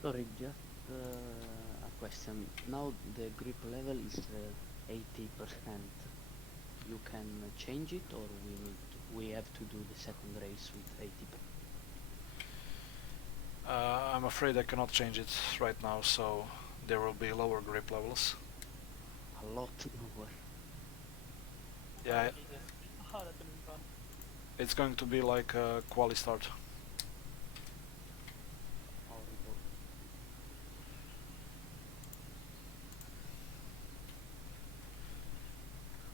Sorry, just a question. Now the grip level is 80%. You can change it, or we have to do the second race with 80%? I'm afraid I cannot change it right now, so there will be lower grip levels. A lot lower. Yeah, Jesus. Oh, that's gonna be fun. it's going to be like a quali start. Horrible.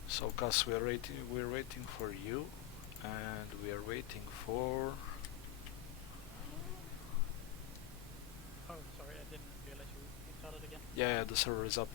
So Cass, we're waiting for you, and we are waiting for... Oh, sorry, I didn't realize you started again. Yeah, the server is up.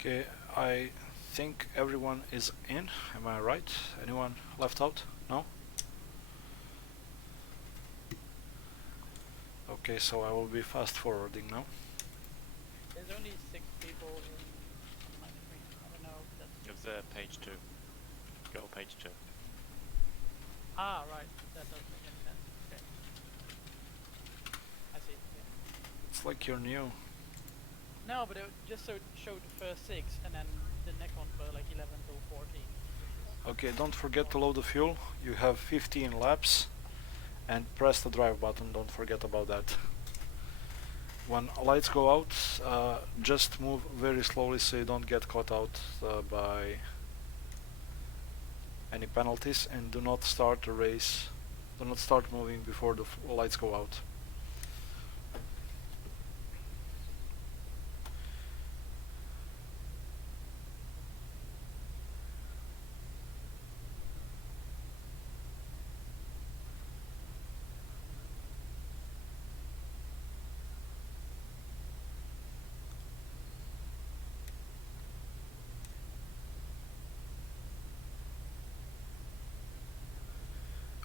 Okay, I think everyone is in. Am I right? Anyone left out? No? Okay, so I will be fast forwarding now. There's only 6 people in on my screen. I don't know if that's... Of the page 2. Go to page 2. Ah, right. That does make any sense. Okay. I see. Yeah. It's like you're new. No, but it just showed the first 6, and then the next ones were like 11 to 14. Okay, don't forget to load the fuel. You have 15 laps and press the drive button, don't forget about that. When lights go out, just move very slowly so you don't get caught out by any penalties, and do not start the race, do not start moving before the lights go out.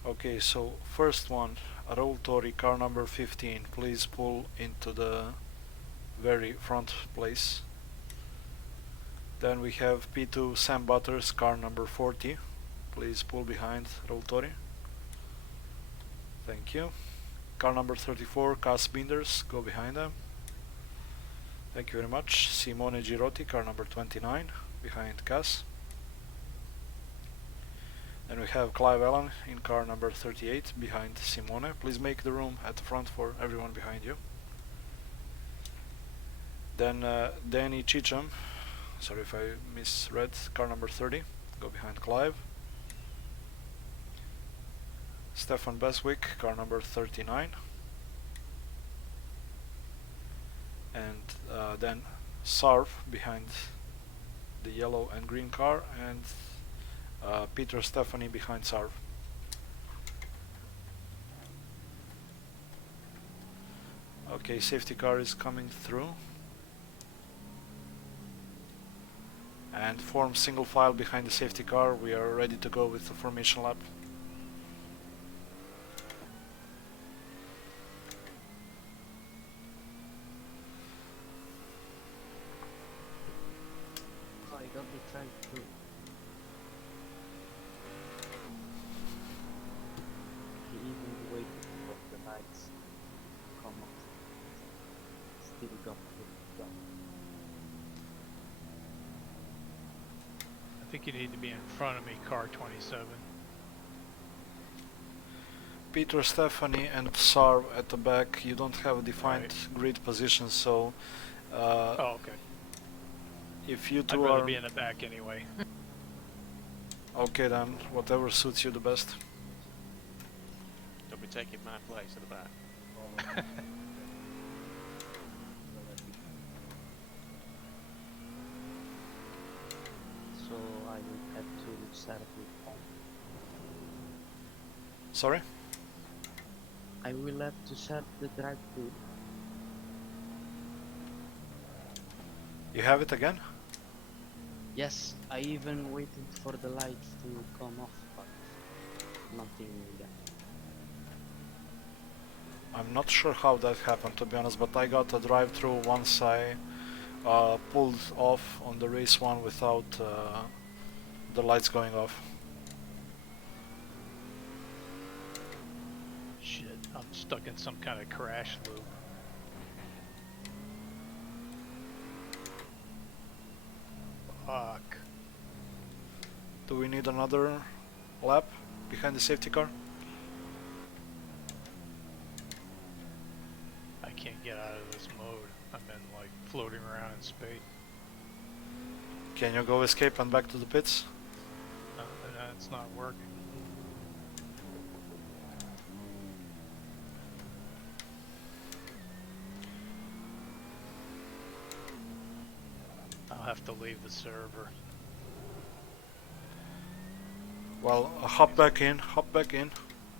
Okay, so first one, Raul Tori, car number 15, please pull into the very front place. Then we have P2 Sam Butters, car number 40, please pull behind Raul Tori. Thank you. Car number 34, Cas Binders, go behind them. Thank you very much. Simone Girotti, car number 29, behind Cas. Then we have Clive Allen in car number 38 behind Simone. Please make the room at the front for everyone behind you. Then Danny Chicham, sorry if I misread, car number 30, go behind Clive. Stefan Beswick, car number 39. And then Sarv behind the yellow and green car, and Peter Stephanie behind Sarv. Okay, safety car is coming through. And form single file behind the safety car. We are ready to go with the formation lap. I got the track too. He even waited for the lights to come up. Still got it done. I think you need to be in front of me, car 27. Peter Stephanie and Sarv at the back. You don't have a defined grid position, so Oh, okay. if you I'd two rather are be in the back anyway. okay, then whatever suits you the best. Don't be taking my place at the back. So I will have to start with home. Sorry? I will have to start the drive-through. You have it again? Yes, I even waited for the lights to come off, but nothing yet. I'm not sure how that happened, to be honest, but I got a drive-through once I pulled off on the race one without the lights going off. Shit, I'm stuck in some kind of crash loop. Fuck. Do we need another lap behind the safety car? I can't get out of this mode. I'm in like floating around in space. Can you go escape and back to the pits? No, it's not working. I'll have to leave the server. Well, hop back in, hop back in.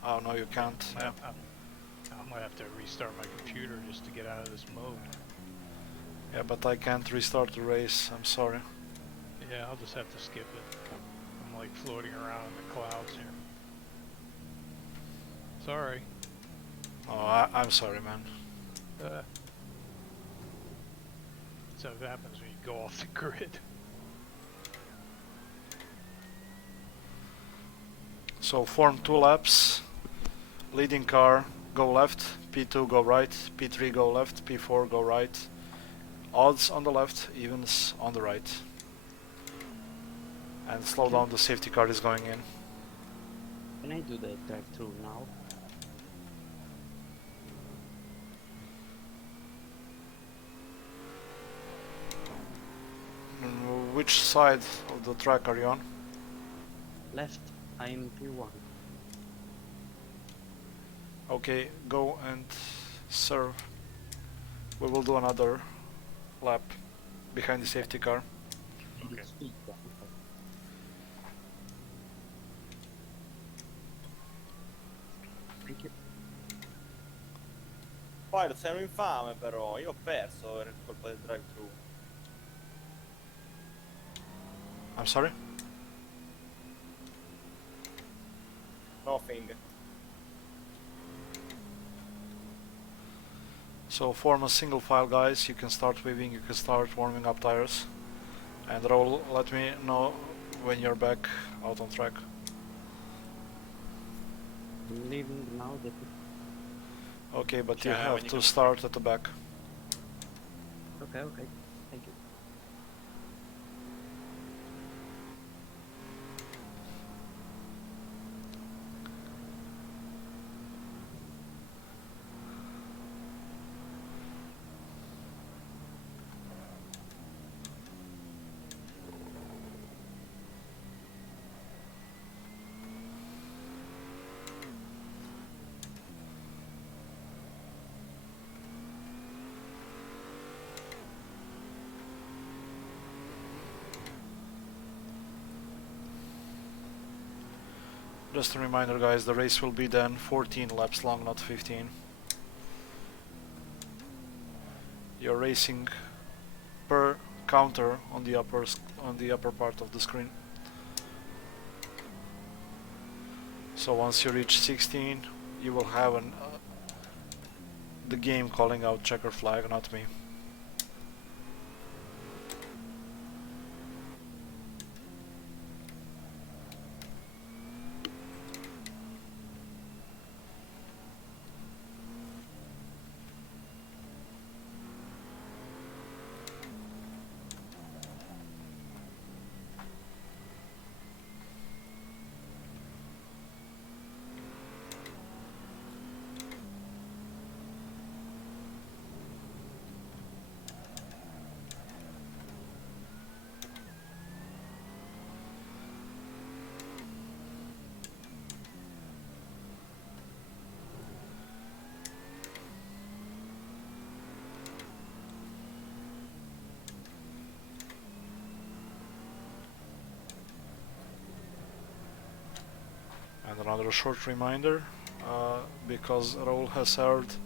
Oh no, you can't. Yeah. I'm gonna have to restart my computer just to get out of this mode. Yeah, but I can't restart the race, I'm sorry. Yeah, I'll just have to skip it. I'm like floating around in the clouds here. Sorry. Oh, I'm sorry, man. So what happens when you go off the grid. So form 2 laps. Leading car, go left. P2 go right. P3 go left. P4 go right. Odds on the left, evens on the right. And slow down, the safety car is going in. Can I do the drive-through now? Which side of the track are you on? Left, I'm P1. Okay, go and serve. We will do another lap behind the safety car. Okay. Speed, yeah, okay. Thank you. Poi sei un infame però, io ho perso per colpa del drive-thru. I'm sorry? Nothing. So form a single file, guys. You can start weaving, you can start warming up tires. And Raul, let me know when you're back out on track. I'm leaving now. Okay, but you Yeah, when have you to come- start at the back. Okay, okay. Thank you. Just a reminder, guys, the race will be then 14 laps long, not 15. You're racing per counter on the upper part of the screen. So once you reach 16, you will have the game calling out checker flag, not me. And another short reminder, because Raul has served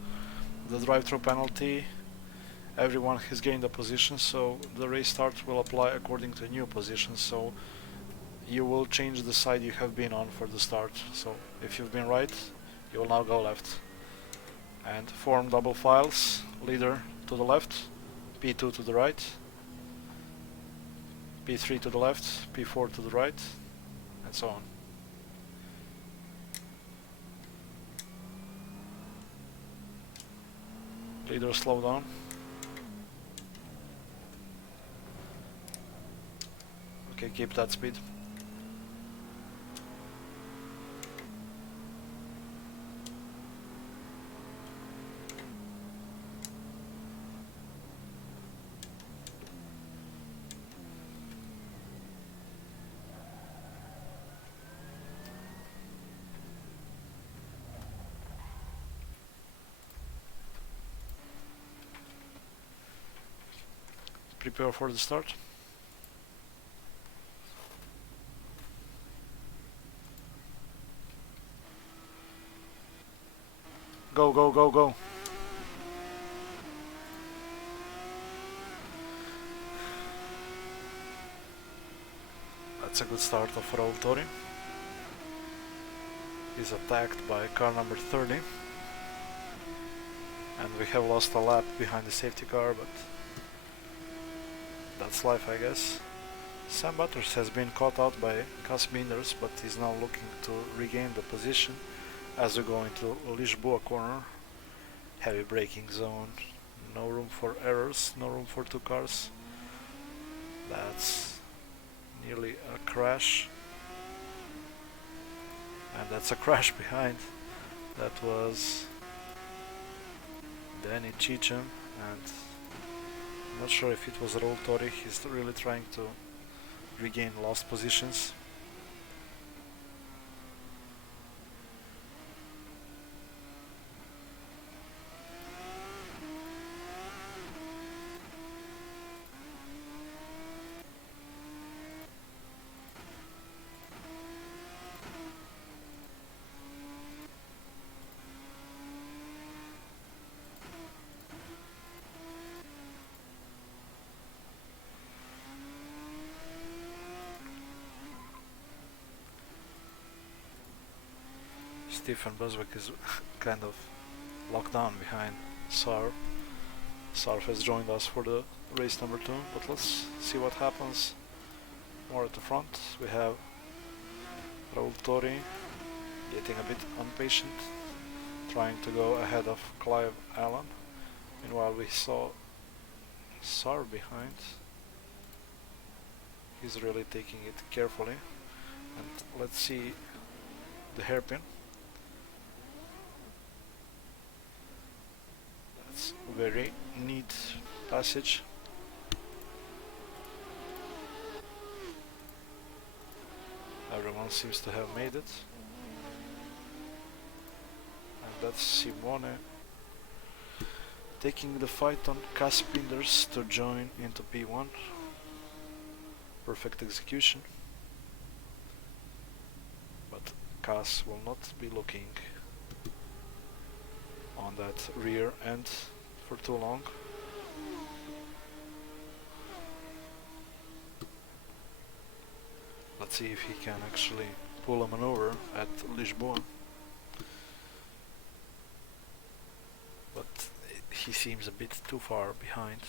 the drive-through penalty, everyone has gained a position, so the race start will apply according to new positions, so you will change the side you have been on for the start. So if you've been right, you will now go left. And form double files, leader to the left, P2 to the right, P3 to the left, P4 to the right, and so on. Leader, slow down. Okay, keep that speed. Prepare for the start. Go, go, go, go. That's a good start of Raul Tori. He's attacked by car number 30. And we have lost a lap behind the safety car, but that's life, I guess. Sam Butters has been caught out by Cas Binders, but he's now looking to regain the position as we go into Lisboa corner. Heavy braking zone, no room for errors, no room for two cars. That's nearly a crash. And that's a crash behind. That was Danny Cheecham, and I'm not sure if it was Raul Tori. He's really trying to regain lost positions. Stephen Buswick is kind of locked down behind Sarv. Sarv has joined us for the race number 2, but let's see what happens. More at the front, we have Raul Tori getting a bit impatient, trying to go ahead of Clive Allen. Meanwhile, we saw Sarv behind. He's really taking it carefully. And let's see the hairpin. That's a very neat passage. Everyone seems to have made it. And that's Simone taking the fight on Cass Pinders to join into P1. Perfect execution. But Cass will not be looking on that rear end for too long. Let's see if he can actually pull a maneuver at Lisboa. But he seems a bit too far behind.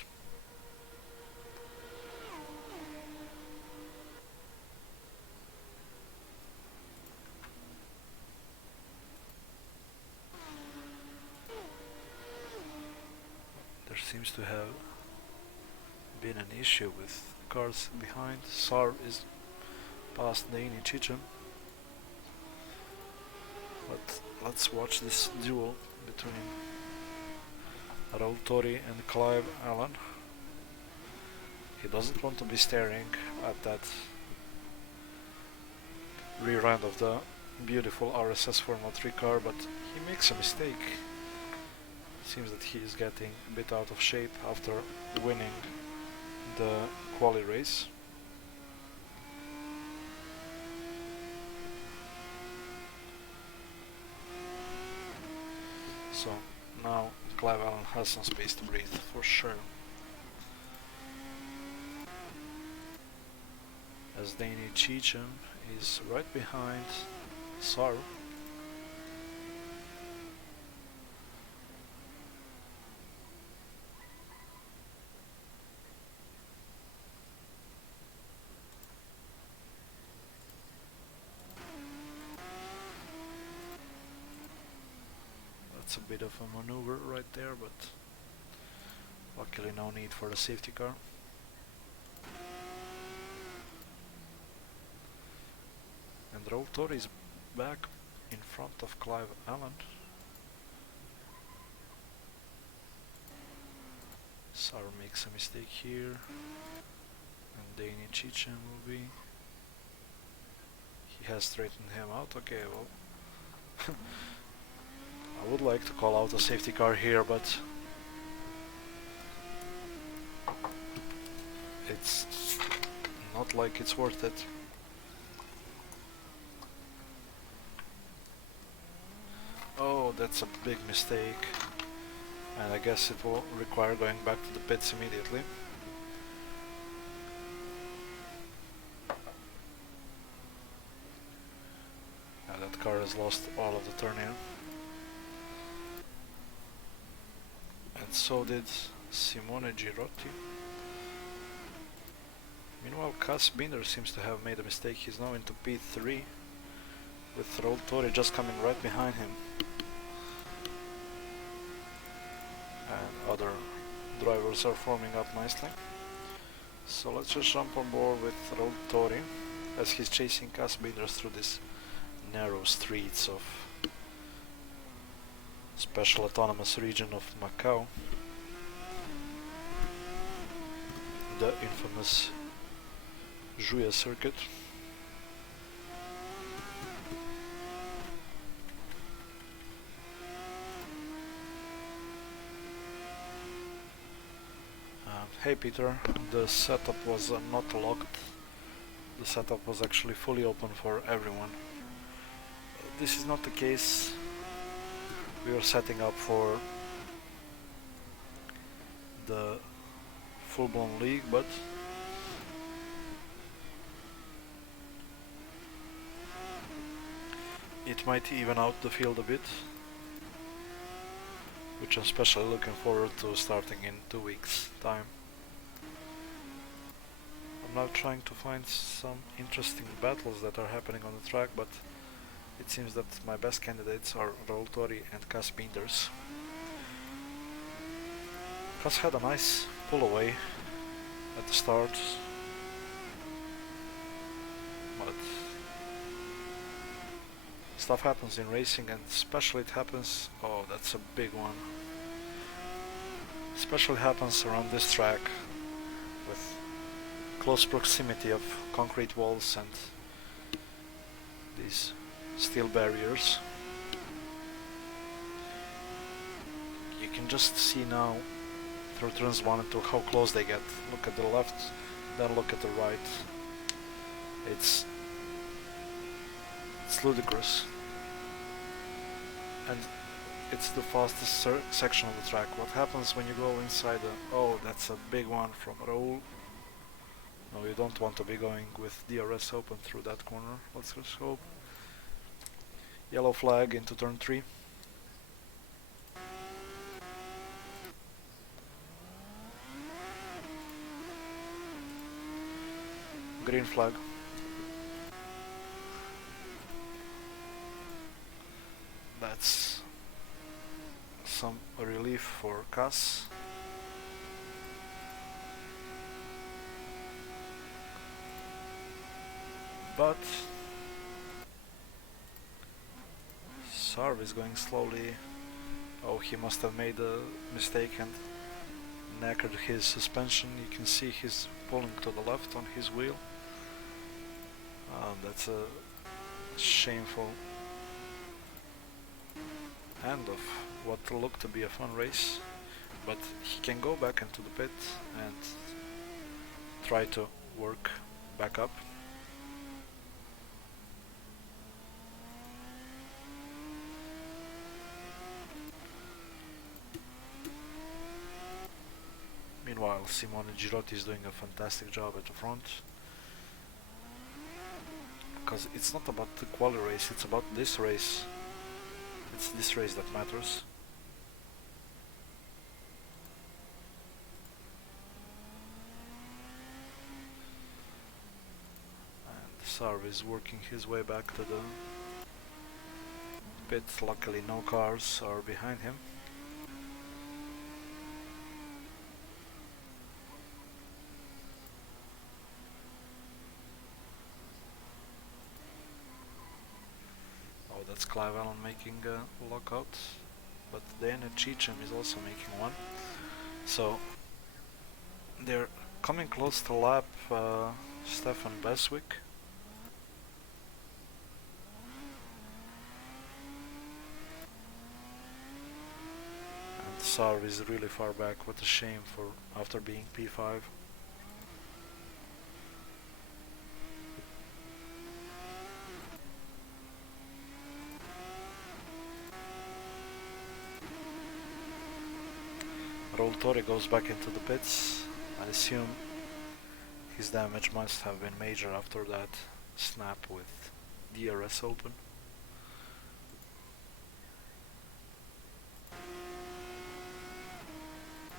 There seems to have been an issue with cars behind. Sarv is past Danny Cheecham. But let's watch this duel between Raul Tori and Clive Allen. He doesn't want to be staring at that rear end of the beautiful RSS Formula 3 car, but he makes a mistake. Seems that he is getting a bit out of shape after winning the quali race. So now Clive Allen has some space to breathe for sure. As Danny Cheecham is right behind Sarv. That's a bit of a maneuver right there, but luckily no need for the safety car. And Raul Tori is back in front of Clive Allen. Sarv makes a mistake here, and Danny Cheecham will be. He has straightened him out. Okay, well. I would like to call out a safety car here, but it's not like it's worth it. Oh, that's a big mistake, and I guess it will require going back to the pits immediately. And that car has lost all of the turn-in. And so did Simone Girotti. Meanwhile, Cass Binder seems to have made a mistake. He's now into P3 with Raul Tori just coming right behind him. And other drivers are forming up nicely. So let's just jump on board with Raul Tori as he's chasing Cas Bieders through these narrow streets of Special Autonomous Region of Macau, the infamous Juya circuit. Hey Peter, the setup was not locked. The setup was actually fully open for everyone. This is not the case. We are setting up for the full-blown league, but it might even out the field a bit, which I'm especially looking forward to starting in 2 weeks' time. I'm now trying to find some interesting battles that are happening on the track, but it seems that my best candidates are Raul Tori and Cas Bieders. Cas had a nice pull away at the start, but stuff happens in racing, and especially it happens, oh that's a big one, especially happens around this track with close proximity of concrete walls and these steel barriers. You can just see now through turns 1 and 2 how close they get. Look at the left, then look at the right. It's ludicrous. And it's the fastest section of the track. What happens when you go inside the... Oh, that's a big one from Raul. No, you don't want to be going with DRS open through that corner. Let's just hope. Yellow flag into turn 3. Green flag. That's some relief for Cas. But Sarv is going slowly. Oh, he must have made a mistake and knackered his suspension. You can see he's pulling to the left on his wheel. That's a shameful end of what looked to be a fun race, but he can go back into the pit and try to work back up. Meanwhile, Simone Girotti is doing a fantastic job at the front, because it's not about the quali race, it's about this race. It's this race that matters. And Sarv is working his way back to the pit. Luckily no cars are behind him. That's Clive Allen making a lockout, but Daniel Cheecham is also making one. So they're coming close to lap Stefan Beswick. And Sarv is really far back. What a shame for after being P5. Raul Tori goes back into the pits. I assume his damage must have been major after that snap with DRS open.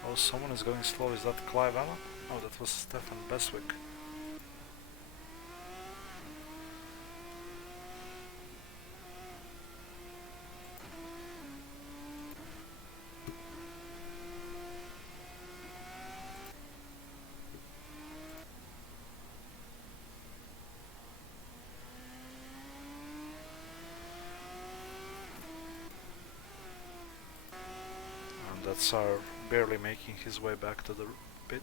Oh, someone is going slow. Is that Clive Allen? Oh, that was Stefan Beswick. with Sarv barely making his way back to the pit.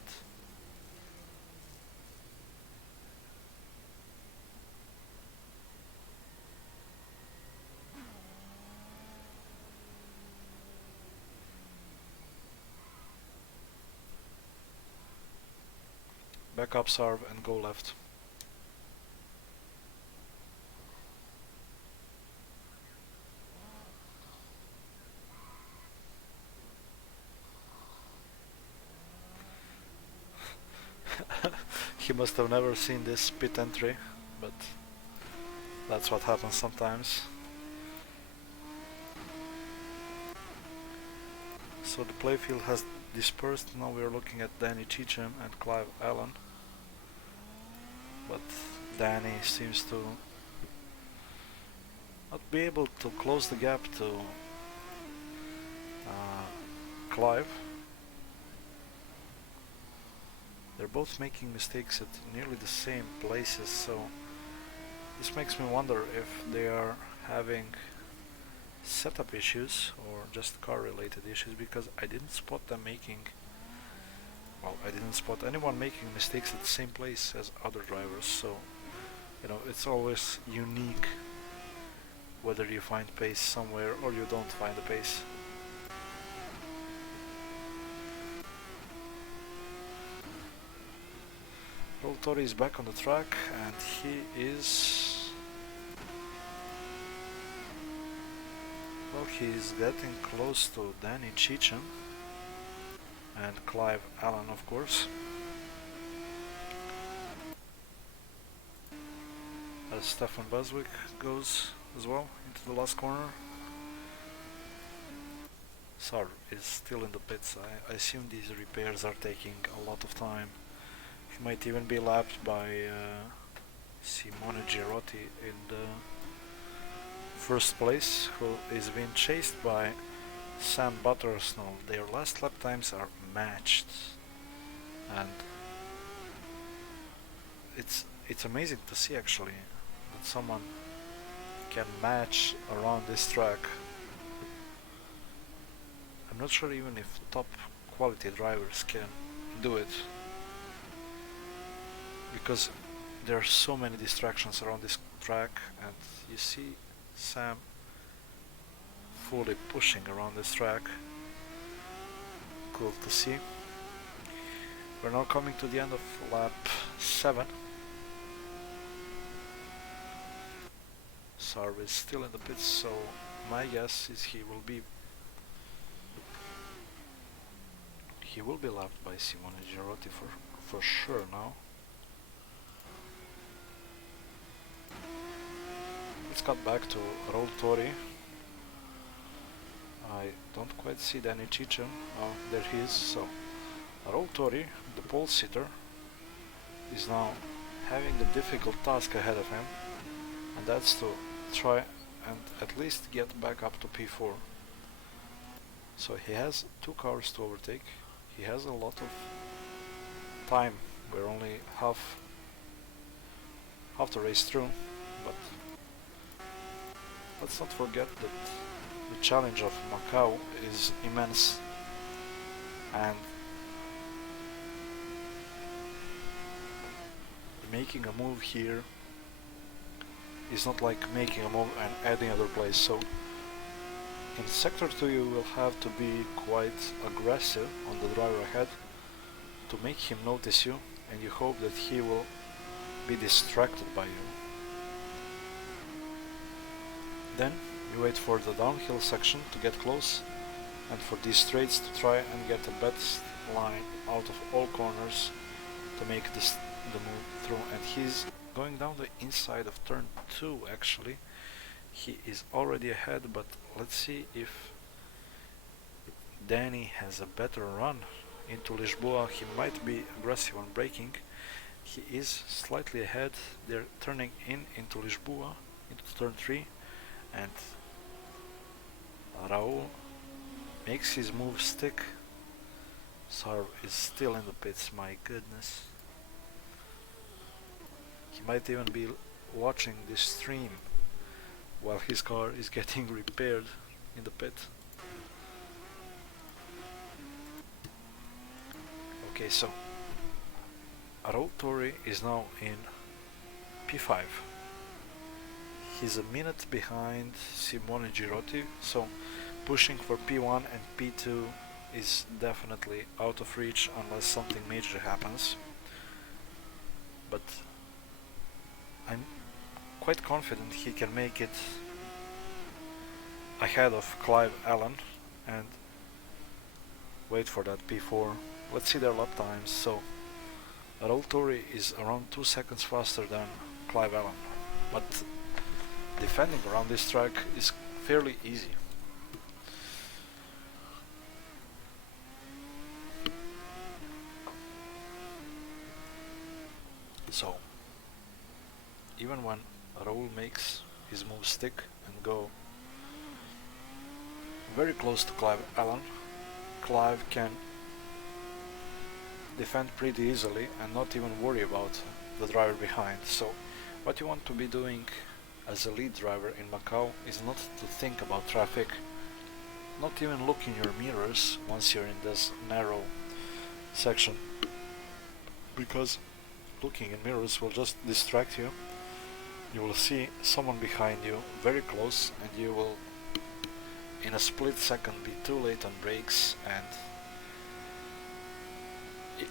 Back up Sarv and go left. He must have never seen this pit entry, but that's what happens sometimes. So the playfield has dispersed. Now we are looking at Danny Cheecham and Clive Allen, but Danny seems to not be able to close the gap to Clive. They're both making mistakes at nearly the same places, so this makes me wonder if they are having setup issues or just car related issues, because I didn't spot them making, well, I didn't spot anyone making mistakes at the same place as other drivers, so you know, it's always unique whether you find pace somewhere or you don't find the pace. Tori is back on the track and he is, well, he's getting close to Danny Cheecham and Clive Allen, of course. As Stefan Buswick goes as well into the last corner. Sarv is still in the pits. I assume these repairs are taking a lot of time. He might even be lapped by Simone Girotti in the first place, who is being chased by Sam Buttersnow. Their last lap times are matched, and it's amazing to see actually that someone can match around this track. I'm not sure even if top quality drivers can do it, because there are so many distractions around this track, and you see Sam fully pushing around this track. Cool to see. We're now coming to the end of lap 7. Sarv is still in the pits, so my guess is he will be lapped by Simone Girotti for sure now. Let's cut back to Raul Tori. I don't quite see Danny Cheecham. Oh, there he is. So Raul Tori, the pole sitter, is now having a difficult task ahead of him, and that's to try and at least get back up to P4. So he has 2 cars to overtake. He has a lot of time. We're only half the race through, but let's not forget that the challenge of Macau is immense, and making a move here is not like making a move and adding other place. So in sector 2 you will have to be quite aggressive on the driver ahead to make him notice you, and you hope that he will be distracted by you. Then you wait for the downhill section to get close, and for these straights to try and get the best line out of all corners to make the move through. And he's going down the inside of turn 2 actually. He is already ahead, but let's see if Danny has a better run into Lisboa. He might be aggressive on braking. He is slightly ahead. They're turning into Lisboa, into turn 3, and Raul makes his move stick. Sarv is still in the pits, my goodness. He might even be watching this stream while his car is getting repaired in the pit. Okay, so Raul Tori is now in P5. He's a minute behind Simone Girotti, so pushing for P1 and P2 is definitely out of reach unless something major happens. But I'm quite confident he can make it ahead of Clive Allen and wait for that P4. Let's see their lap times. So Raul Tori is around 2 seconds faster than Clive Allen, but defending around this track is fairly easy. So even when Raul makes his move stick and go very close to Clive Allen, Clive can defend pretty easily and not even worry about the driver behind. So what you want to be doing as a lead driver in Macau is not to think about traffic, not even look in your mirrors once you're in this narrow section, because looking in mirrors will just distract you. You will see someone behind you very close and you will in a split second be too late on brakes, and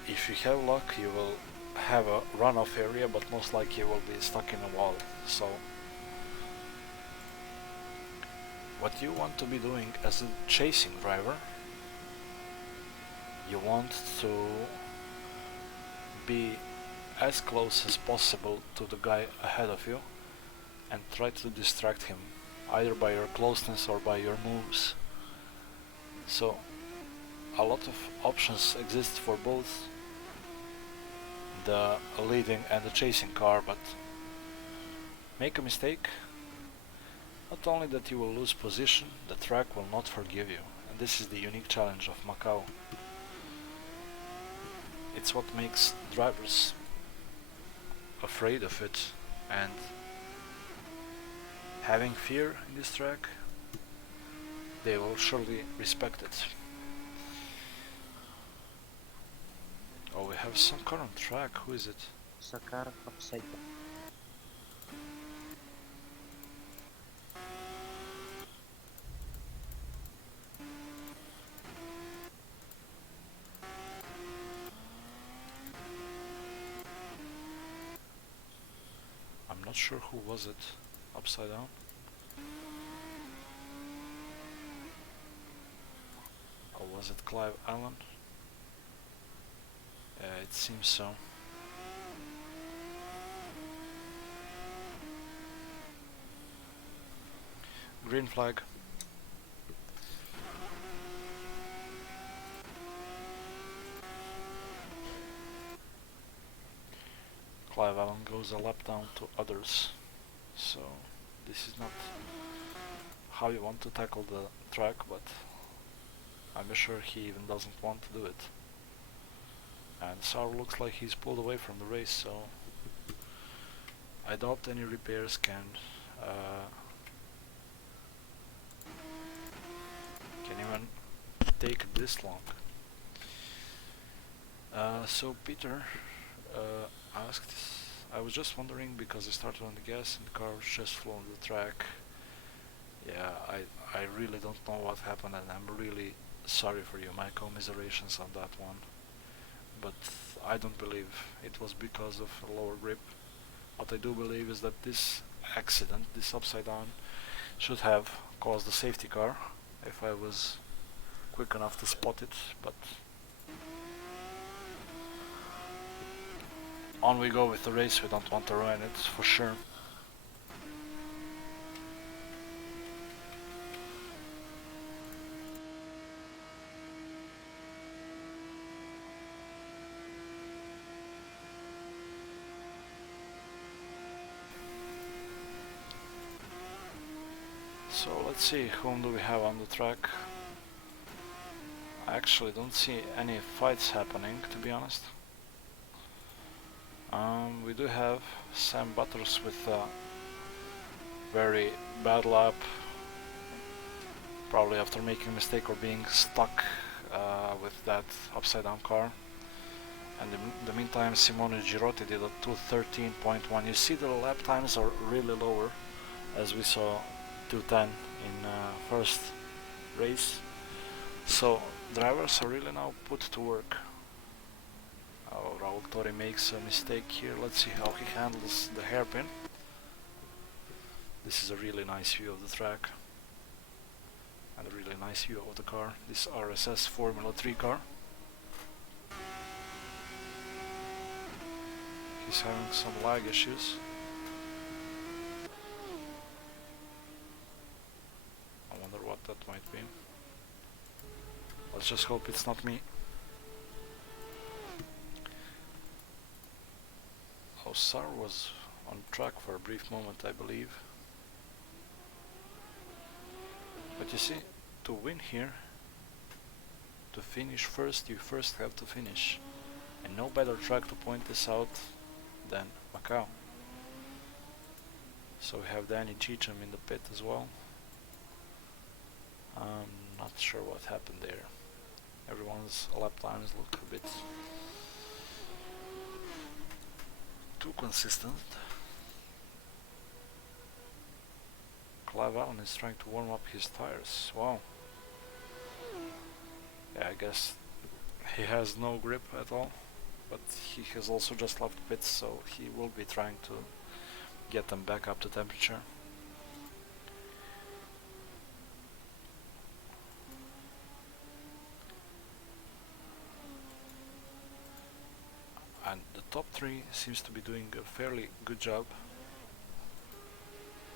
if you have luck you will have a runoff area, but most likely you will be stuck in a wall. So what you want to be doing as a chasing driver, you want to be as close as possible to the guy ahead of you and try to distract him either by your closeness or by your moves. So a lot of options exist for both the leading and the chasing car, but make a mistake, not only that you will lose position, the track will not forgive you, and this is the unique challenge of Macau. It's what makes drivers afraid of it and having fear in this track. They will surely respect it. Oh, we have some car on track. Who is it? Sakar upside down. I'm not sure who was it. Upside down. Or was it Clive Allen? Yeah, it seems so. Green flag. Clive Allen goes a lap down to others. So this is not how you want to tackle the track, but I'm sure he even doesn't want to do it. And Sauer looks like he's pulled away from the race, so I doubt any repairs can even take this long. So Peter asked, I was just wondering because I started on the gas and the car just flew on the track. Yeah, I really don't know what happened, and I'm really sorry for you. My commiserations on that one. But I don't believe it was because of a lower grip. What I do believe is that this accident, this upside down, should have caused the safety car if I was quick enough to spot it, but on we go with the race. We don't want to ruin it for sure. So let's see, whom do we have on the track? I actually don't see any fights happening, to be honest. We do have Sam Butters with a very bad lap, probably after making a mistake or being stuck with that upside down car. And in the meantime, Simone Girotti did a 2:13.1. You see the lap times are really lower, as we saw 2:10 in first race. So drivers are really now put to work. Oh, Raul Tori makes a mistake here. Let's see how he handles the hairpin. This is a really nice view of the track and a really nice view of the car. This RSS Formula 3 car. He's having some lag issues. I wonder what that might be. Let's just hope it's not me. Sar was on track for a brief moment, I believe. But you see, to win here, to finish first, you first have to finish. And no better track to point this out than Macau. So we have Danny Cheecham in the pit as well. I'm not sure what happened there. Everyone's lap times look a bit too consistent. Clive Allen is trying to warm up his tires. Wow. Yeah, I guess he has no grip at all, but he has also just left pits, so he will be trying to get them back up to temperature. And the top three seems to be doing a fairly good job.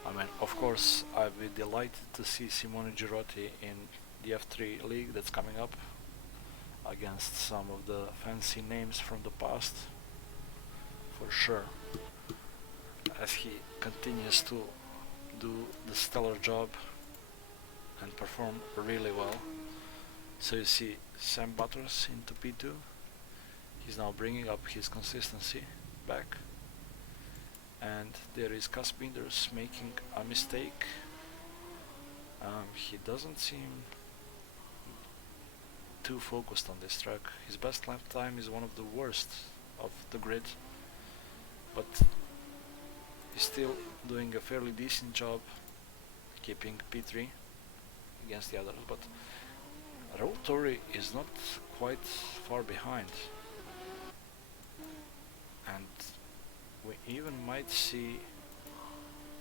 I mean, of course, I'd be delighted to see Simone Girotti in the F3 league that's coming up against some of the fancy names from the past, for sure, as he continues to do the stellar job and perform really well. So you see Sam Butters into P2. He's now bringing up his consistency back. And there is Cas Binders making a mistake. He doesn't seem too focused on this track. His best lap time is one of the worst of the grid, but he's still doing a fairly decent job keeping P3 against the others. But Raul Tori is not quite far behind, and we even might see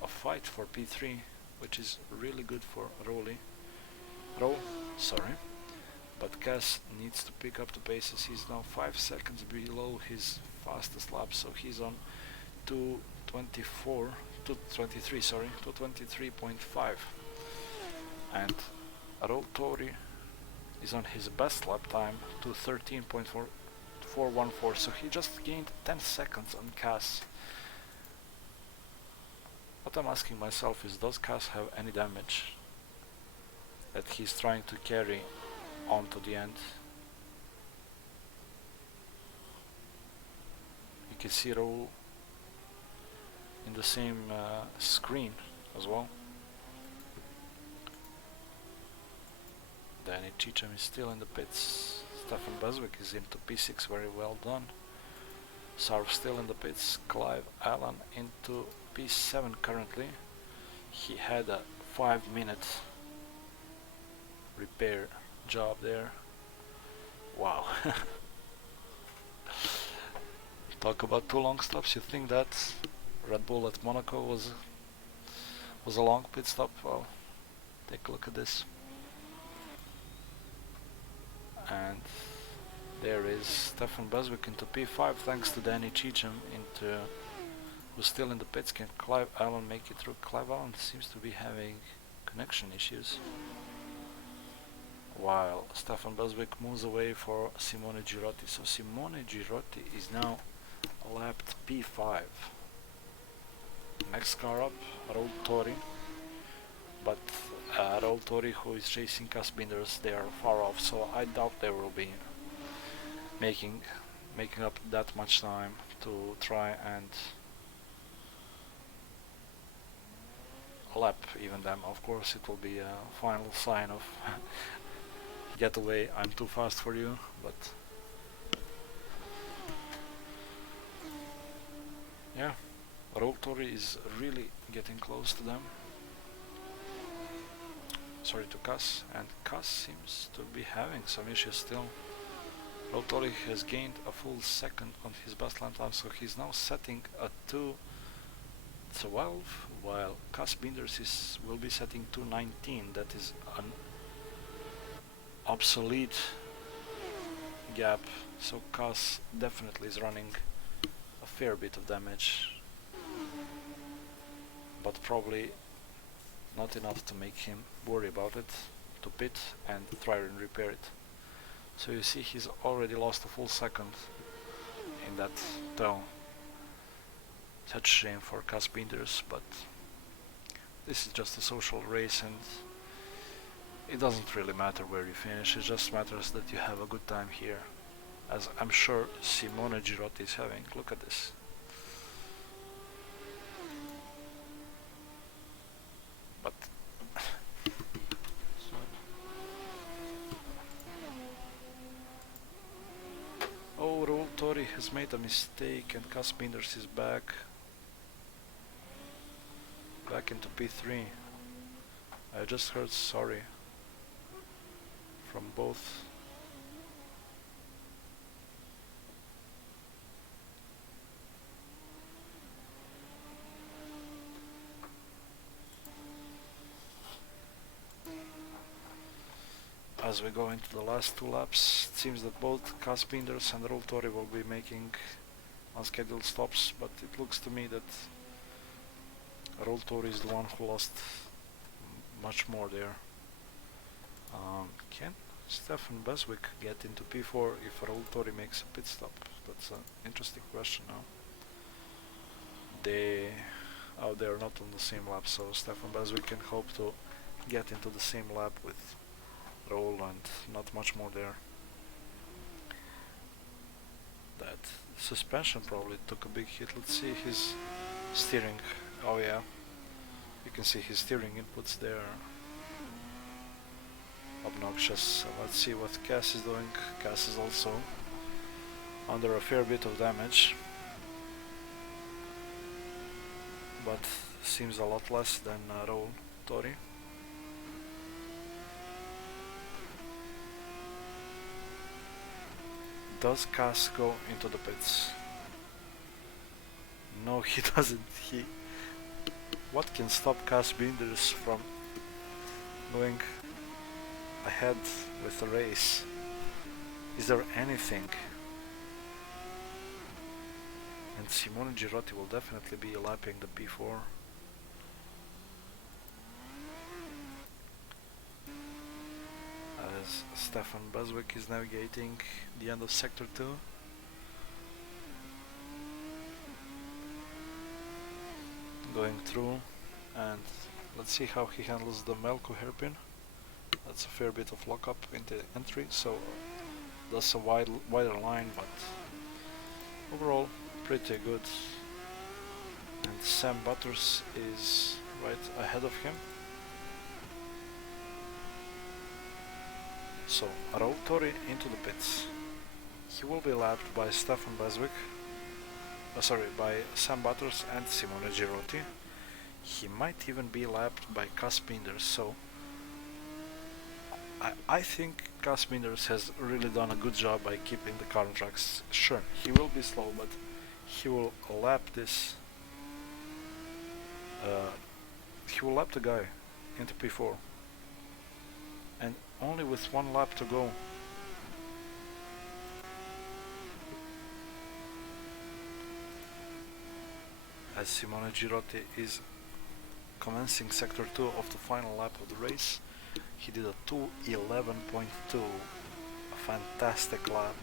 a fight for P3, which is really good for Raul, sorry. But Cas needs to pick up the paces. He's now 5 seconds below his fastest lap, so he's on 223.5. And Raul Tori is on his best lap time, 213.414, so he just gained 10 seconds on Cas. What I'm asking myself is, does Cas have any damage that he's trying to carry on to the end? You can see Raul in the same screen as well. Danny Cheecham is still in the pits. Stefan Beswick is into P6, very well done. Sarv still in the pits. Clive Allen into P7 currently. He had a 5-minute repair job there. Wow. Talk about 2 long stops. You think that Red Bull at Monaco was a long pit stop? Well, take a look at this. And there is Stefan Beswick into P5 thanks to Danny Cheecham who's still in the pits. Can Clive Allen make it through? Clive Allen seems to be having connection issues, while Stefan Beswick moves away for Simone Girotti. So Simone Girotti is now lapped P5. Next car up, Raul Tori. But Raul Tori, who is chasing Cas Binders, they are far off, so I doubt they will be making up that much time to try and lap even them. Of course it will be a final sign of get away, I'm too fast for you, but Tori is really getting close to them. Sorry, to Cass, and Cass seems to be having some issues still. Roll Tori has gained a full second on his best lap time, so he's now setting a 2:12, while Cass Binders will be setting 2:19. That is an obsolete gap, so Cass definitely is running a fair bit of damage, but probably not enough to make him worry about it, to pit and try and repair it. So you see he's already lost a full second in that tow. Such a shame for Cass Binders, but this is just a social race and it doesn't really matter where you finish, it just matters that you have a good time here, as I'm sure Simone Girotti is having. Look at this. But oh, Roll Tori has made a mistake and Cass Binders is back into P3. I just heard sorry from both. As we go into the last two laps, it seems that both Cass Binders and Roll Tori will be making unscheduled stops, but it looks to me that Roll Tori is the one who lost much more there. Can Stefan Beswick get into P4 if Roll Tori makes a pit stop? That's an interesting question now. They are not on the same lap, so Stefan Beswick can hope to get into the same lap with Roll and not much more there. That suspension probably took a big hit. Let's see his steering. Oh yeah, you can see his steering inputs there. Obnoxious. So let's see what Cass is doing. Cass is also under a fair bit of damage, but seems a lot less than Roll Tori. Does Cass go into the pits? No, he doesn't. What can stop Cass Binders from going ahead with the race? Is there anything? And Simone Girotti will definitely be lapping the P4. As Stefan Beswick is navigating the end of Sector 2. Going through, and let's see how he handles the Melco hairpin. That's a fair bit of lockup into entry, so that's a wider line, but overall pretty good. And Sam Butters is right ahead of him. So, Roll Tori into the pits. He will be lapped by Stefan Beswick, by Sam Butters and Simone Girotti. He might even be lapped by Cass Binders, so I think Cass Binders has really done a good job by keeping the car on tracks. Sure, he will be slow, but he will lap this. He will lap the guy into P4. And only with one lap to go. As Simone Girotti is commencing Sector 2 of the final lap of the race, he did a 2:11.2, a fantastic lap.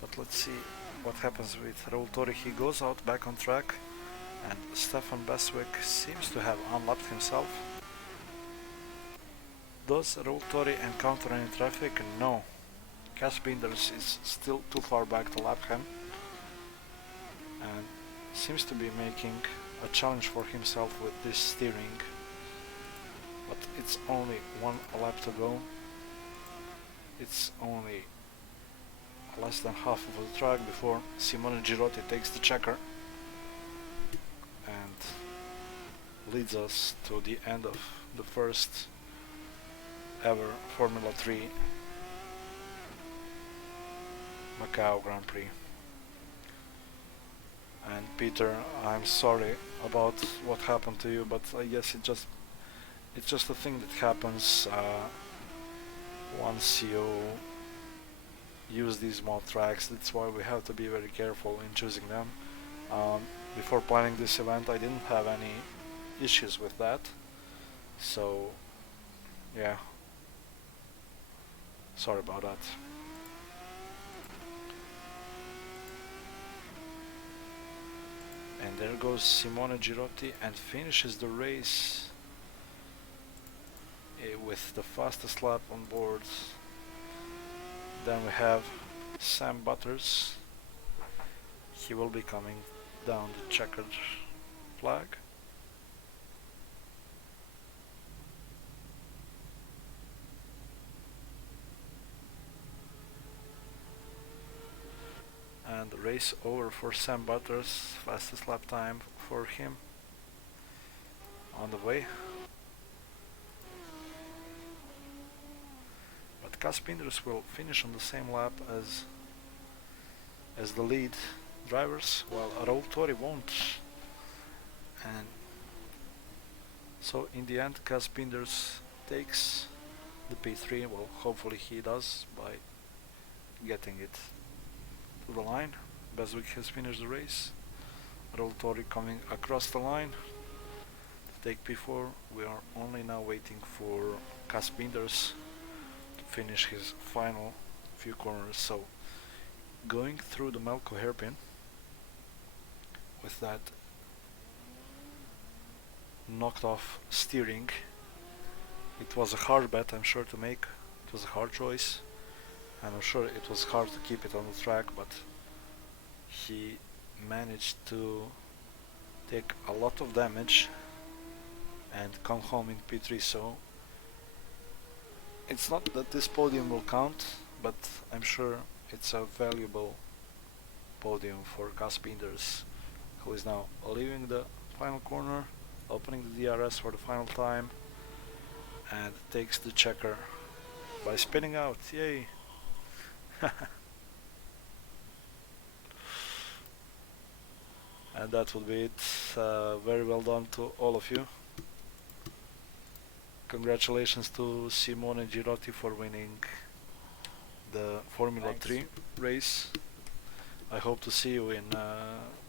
But let's see what happens with Roll Tori. He goes out back on track, and Stefan Beswick seems to have unlapped himself. Does Roll Tori encounter any traffic? No. Cass Binders is still too far back to lap him, and seems to be making a challenge for himself with this steering. But it's only one lap to go. It's only less than half of the track before Simone Girotti takes the checker. leads us to the end of the first ever Formula 3 Macau Grand Prix. And Peter, I'm sorry about what happened to you, but I guess it's just a thing that happens once you use these mod tracks. That's why we have to be very careful in choosing them. Before planning this event, I didn't have any issues with that, so yeah, sorry about that. And there goes Simone Girotti and finishes the race with the fastest lap on board. Then we have Sam Butters. He will be coming down the checkered flag. And the race over for Sam Butters, fastest lap time for him on the way. But Cas Pinders will finish on the same lap as the lead drivers, while Raul Tori won't. And so in the end, Cas Pinders takes the P3. Well, hopefully he does by getting it to the line. Beswick has finished the race. Raul Tori coming across the line to take P4. We are only now waiting for Cas Pinders to finish his final few corners. So going through the Melco hairpin with that knocked off steering, it was a hard bet, I'm sure, to make. It was a hard choice, and I'm sure it was hard to keep it on the track, but he managed to take a lot of damage and come home in P3. So it's not that this podium will count, but I'm sure it's a valuable podium for Cas Pinders, who is now leaving the final corner, opening the DRS for the final time, and takes the checker by spinning out. Yay! And that would be it. Very well done to all of you. Congratulations to Simone Girotti for winning the Formula Thanks. 3 race. I hope to see you in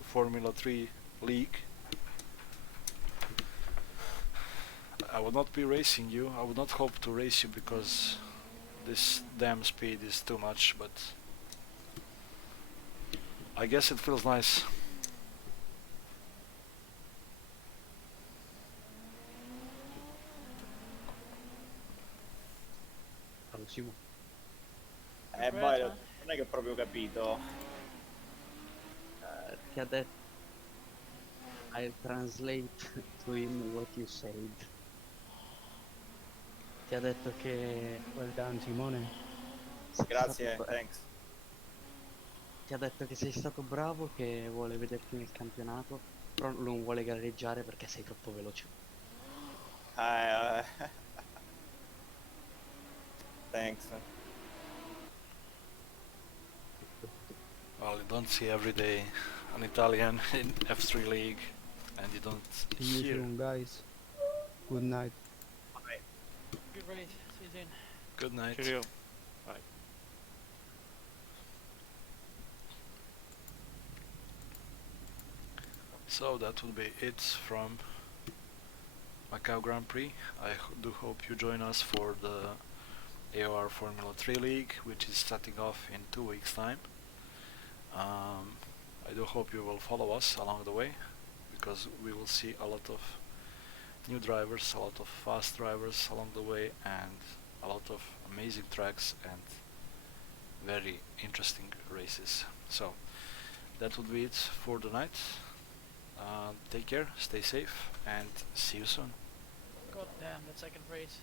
Formula 3 League. I will not be racing you. I would not hope to race you because this damn speed is too much, but I guess it feels nice. Ciao Simo. Mario, non è che ho proprio capito. Ti ha detto, I'll translate to him what you said. Ti ha detto che well done Simone. Sei Grazie, stato thanks. Ti ha detto che sei stato bravo, che vuole vederti nel campionato, però non vuole gareggiare perché sei troppo veloce. Thanks. Well, you don't see every day an Italian in F3 League, and you don't See you hear. soon, guys. Good night. Bye. Good race. See you soon. Good night. Cheerio. So that would be it from Macau Grand Prix. I do hope you join us for the AOR Formula 3 League, which is starting off in 2 weeks time. I do hope you will follow us along the way, because we will see a lot of new drivers, a lot of fast drivers along the way, and a lot of amazing tracks and very interesting races. So that would be it for the night. Take care, stay safe, and see you soon. God damn, that second race.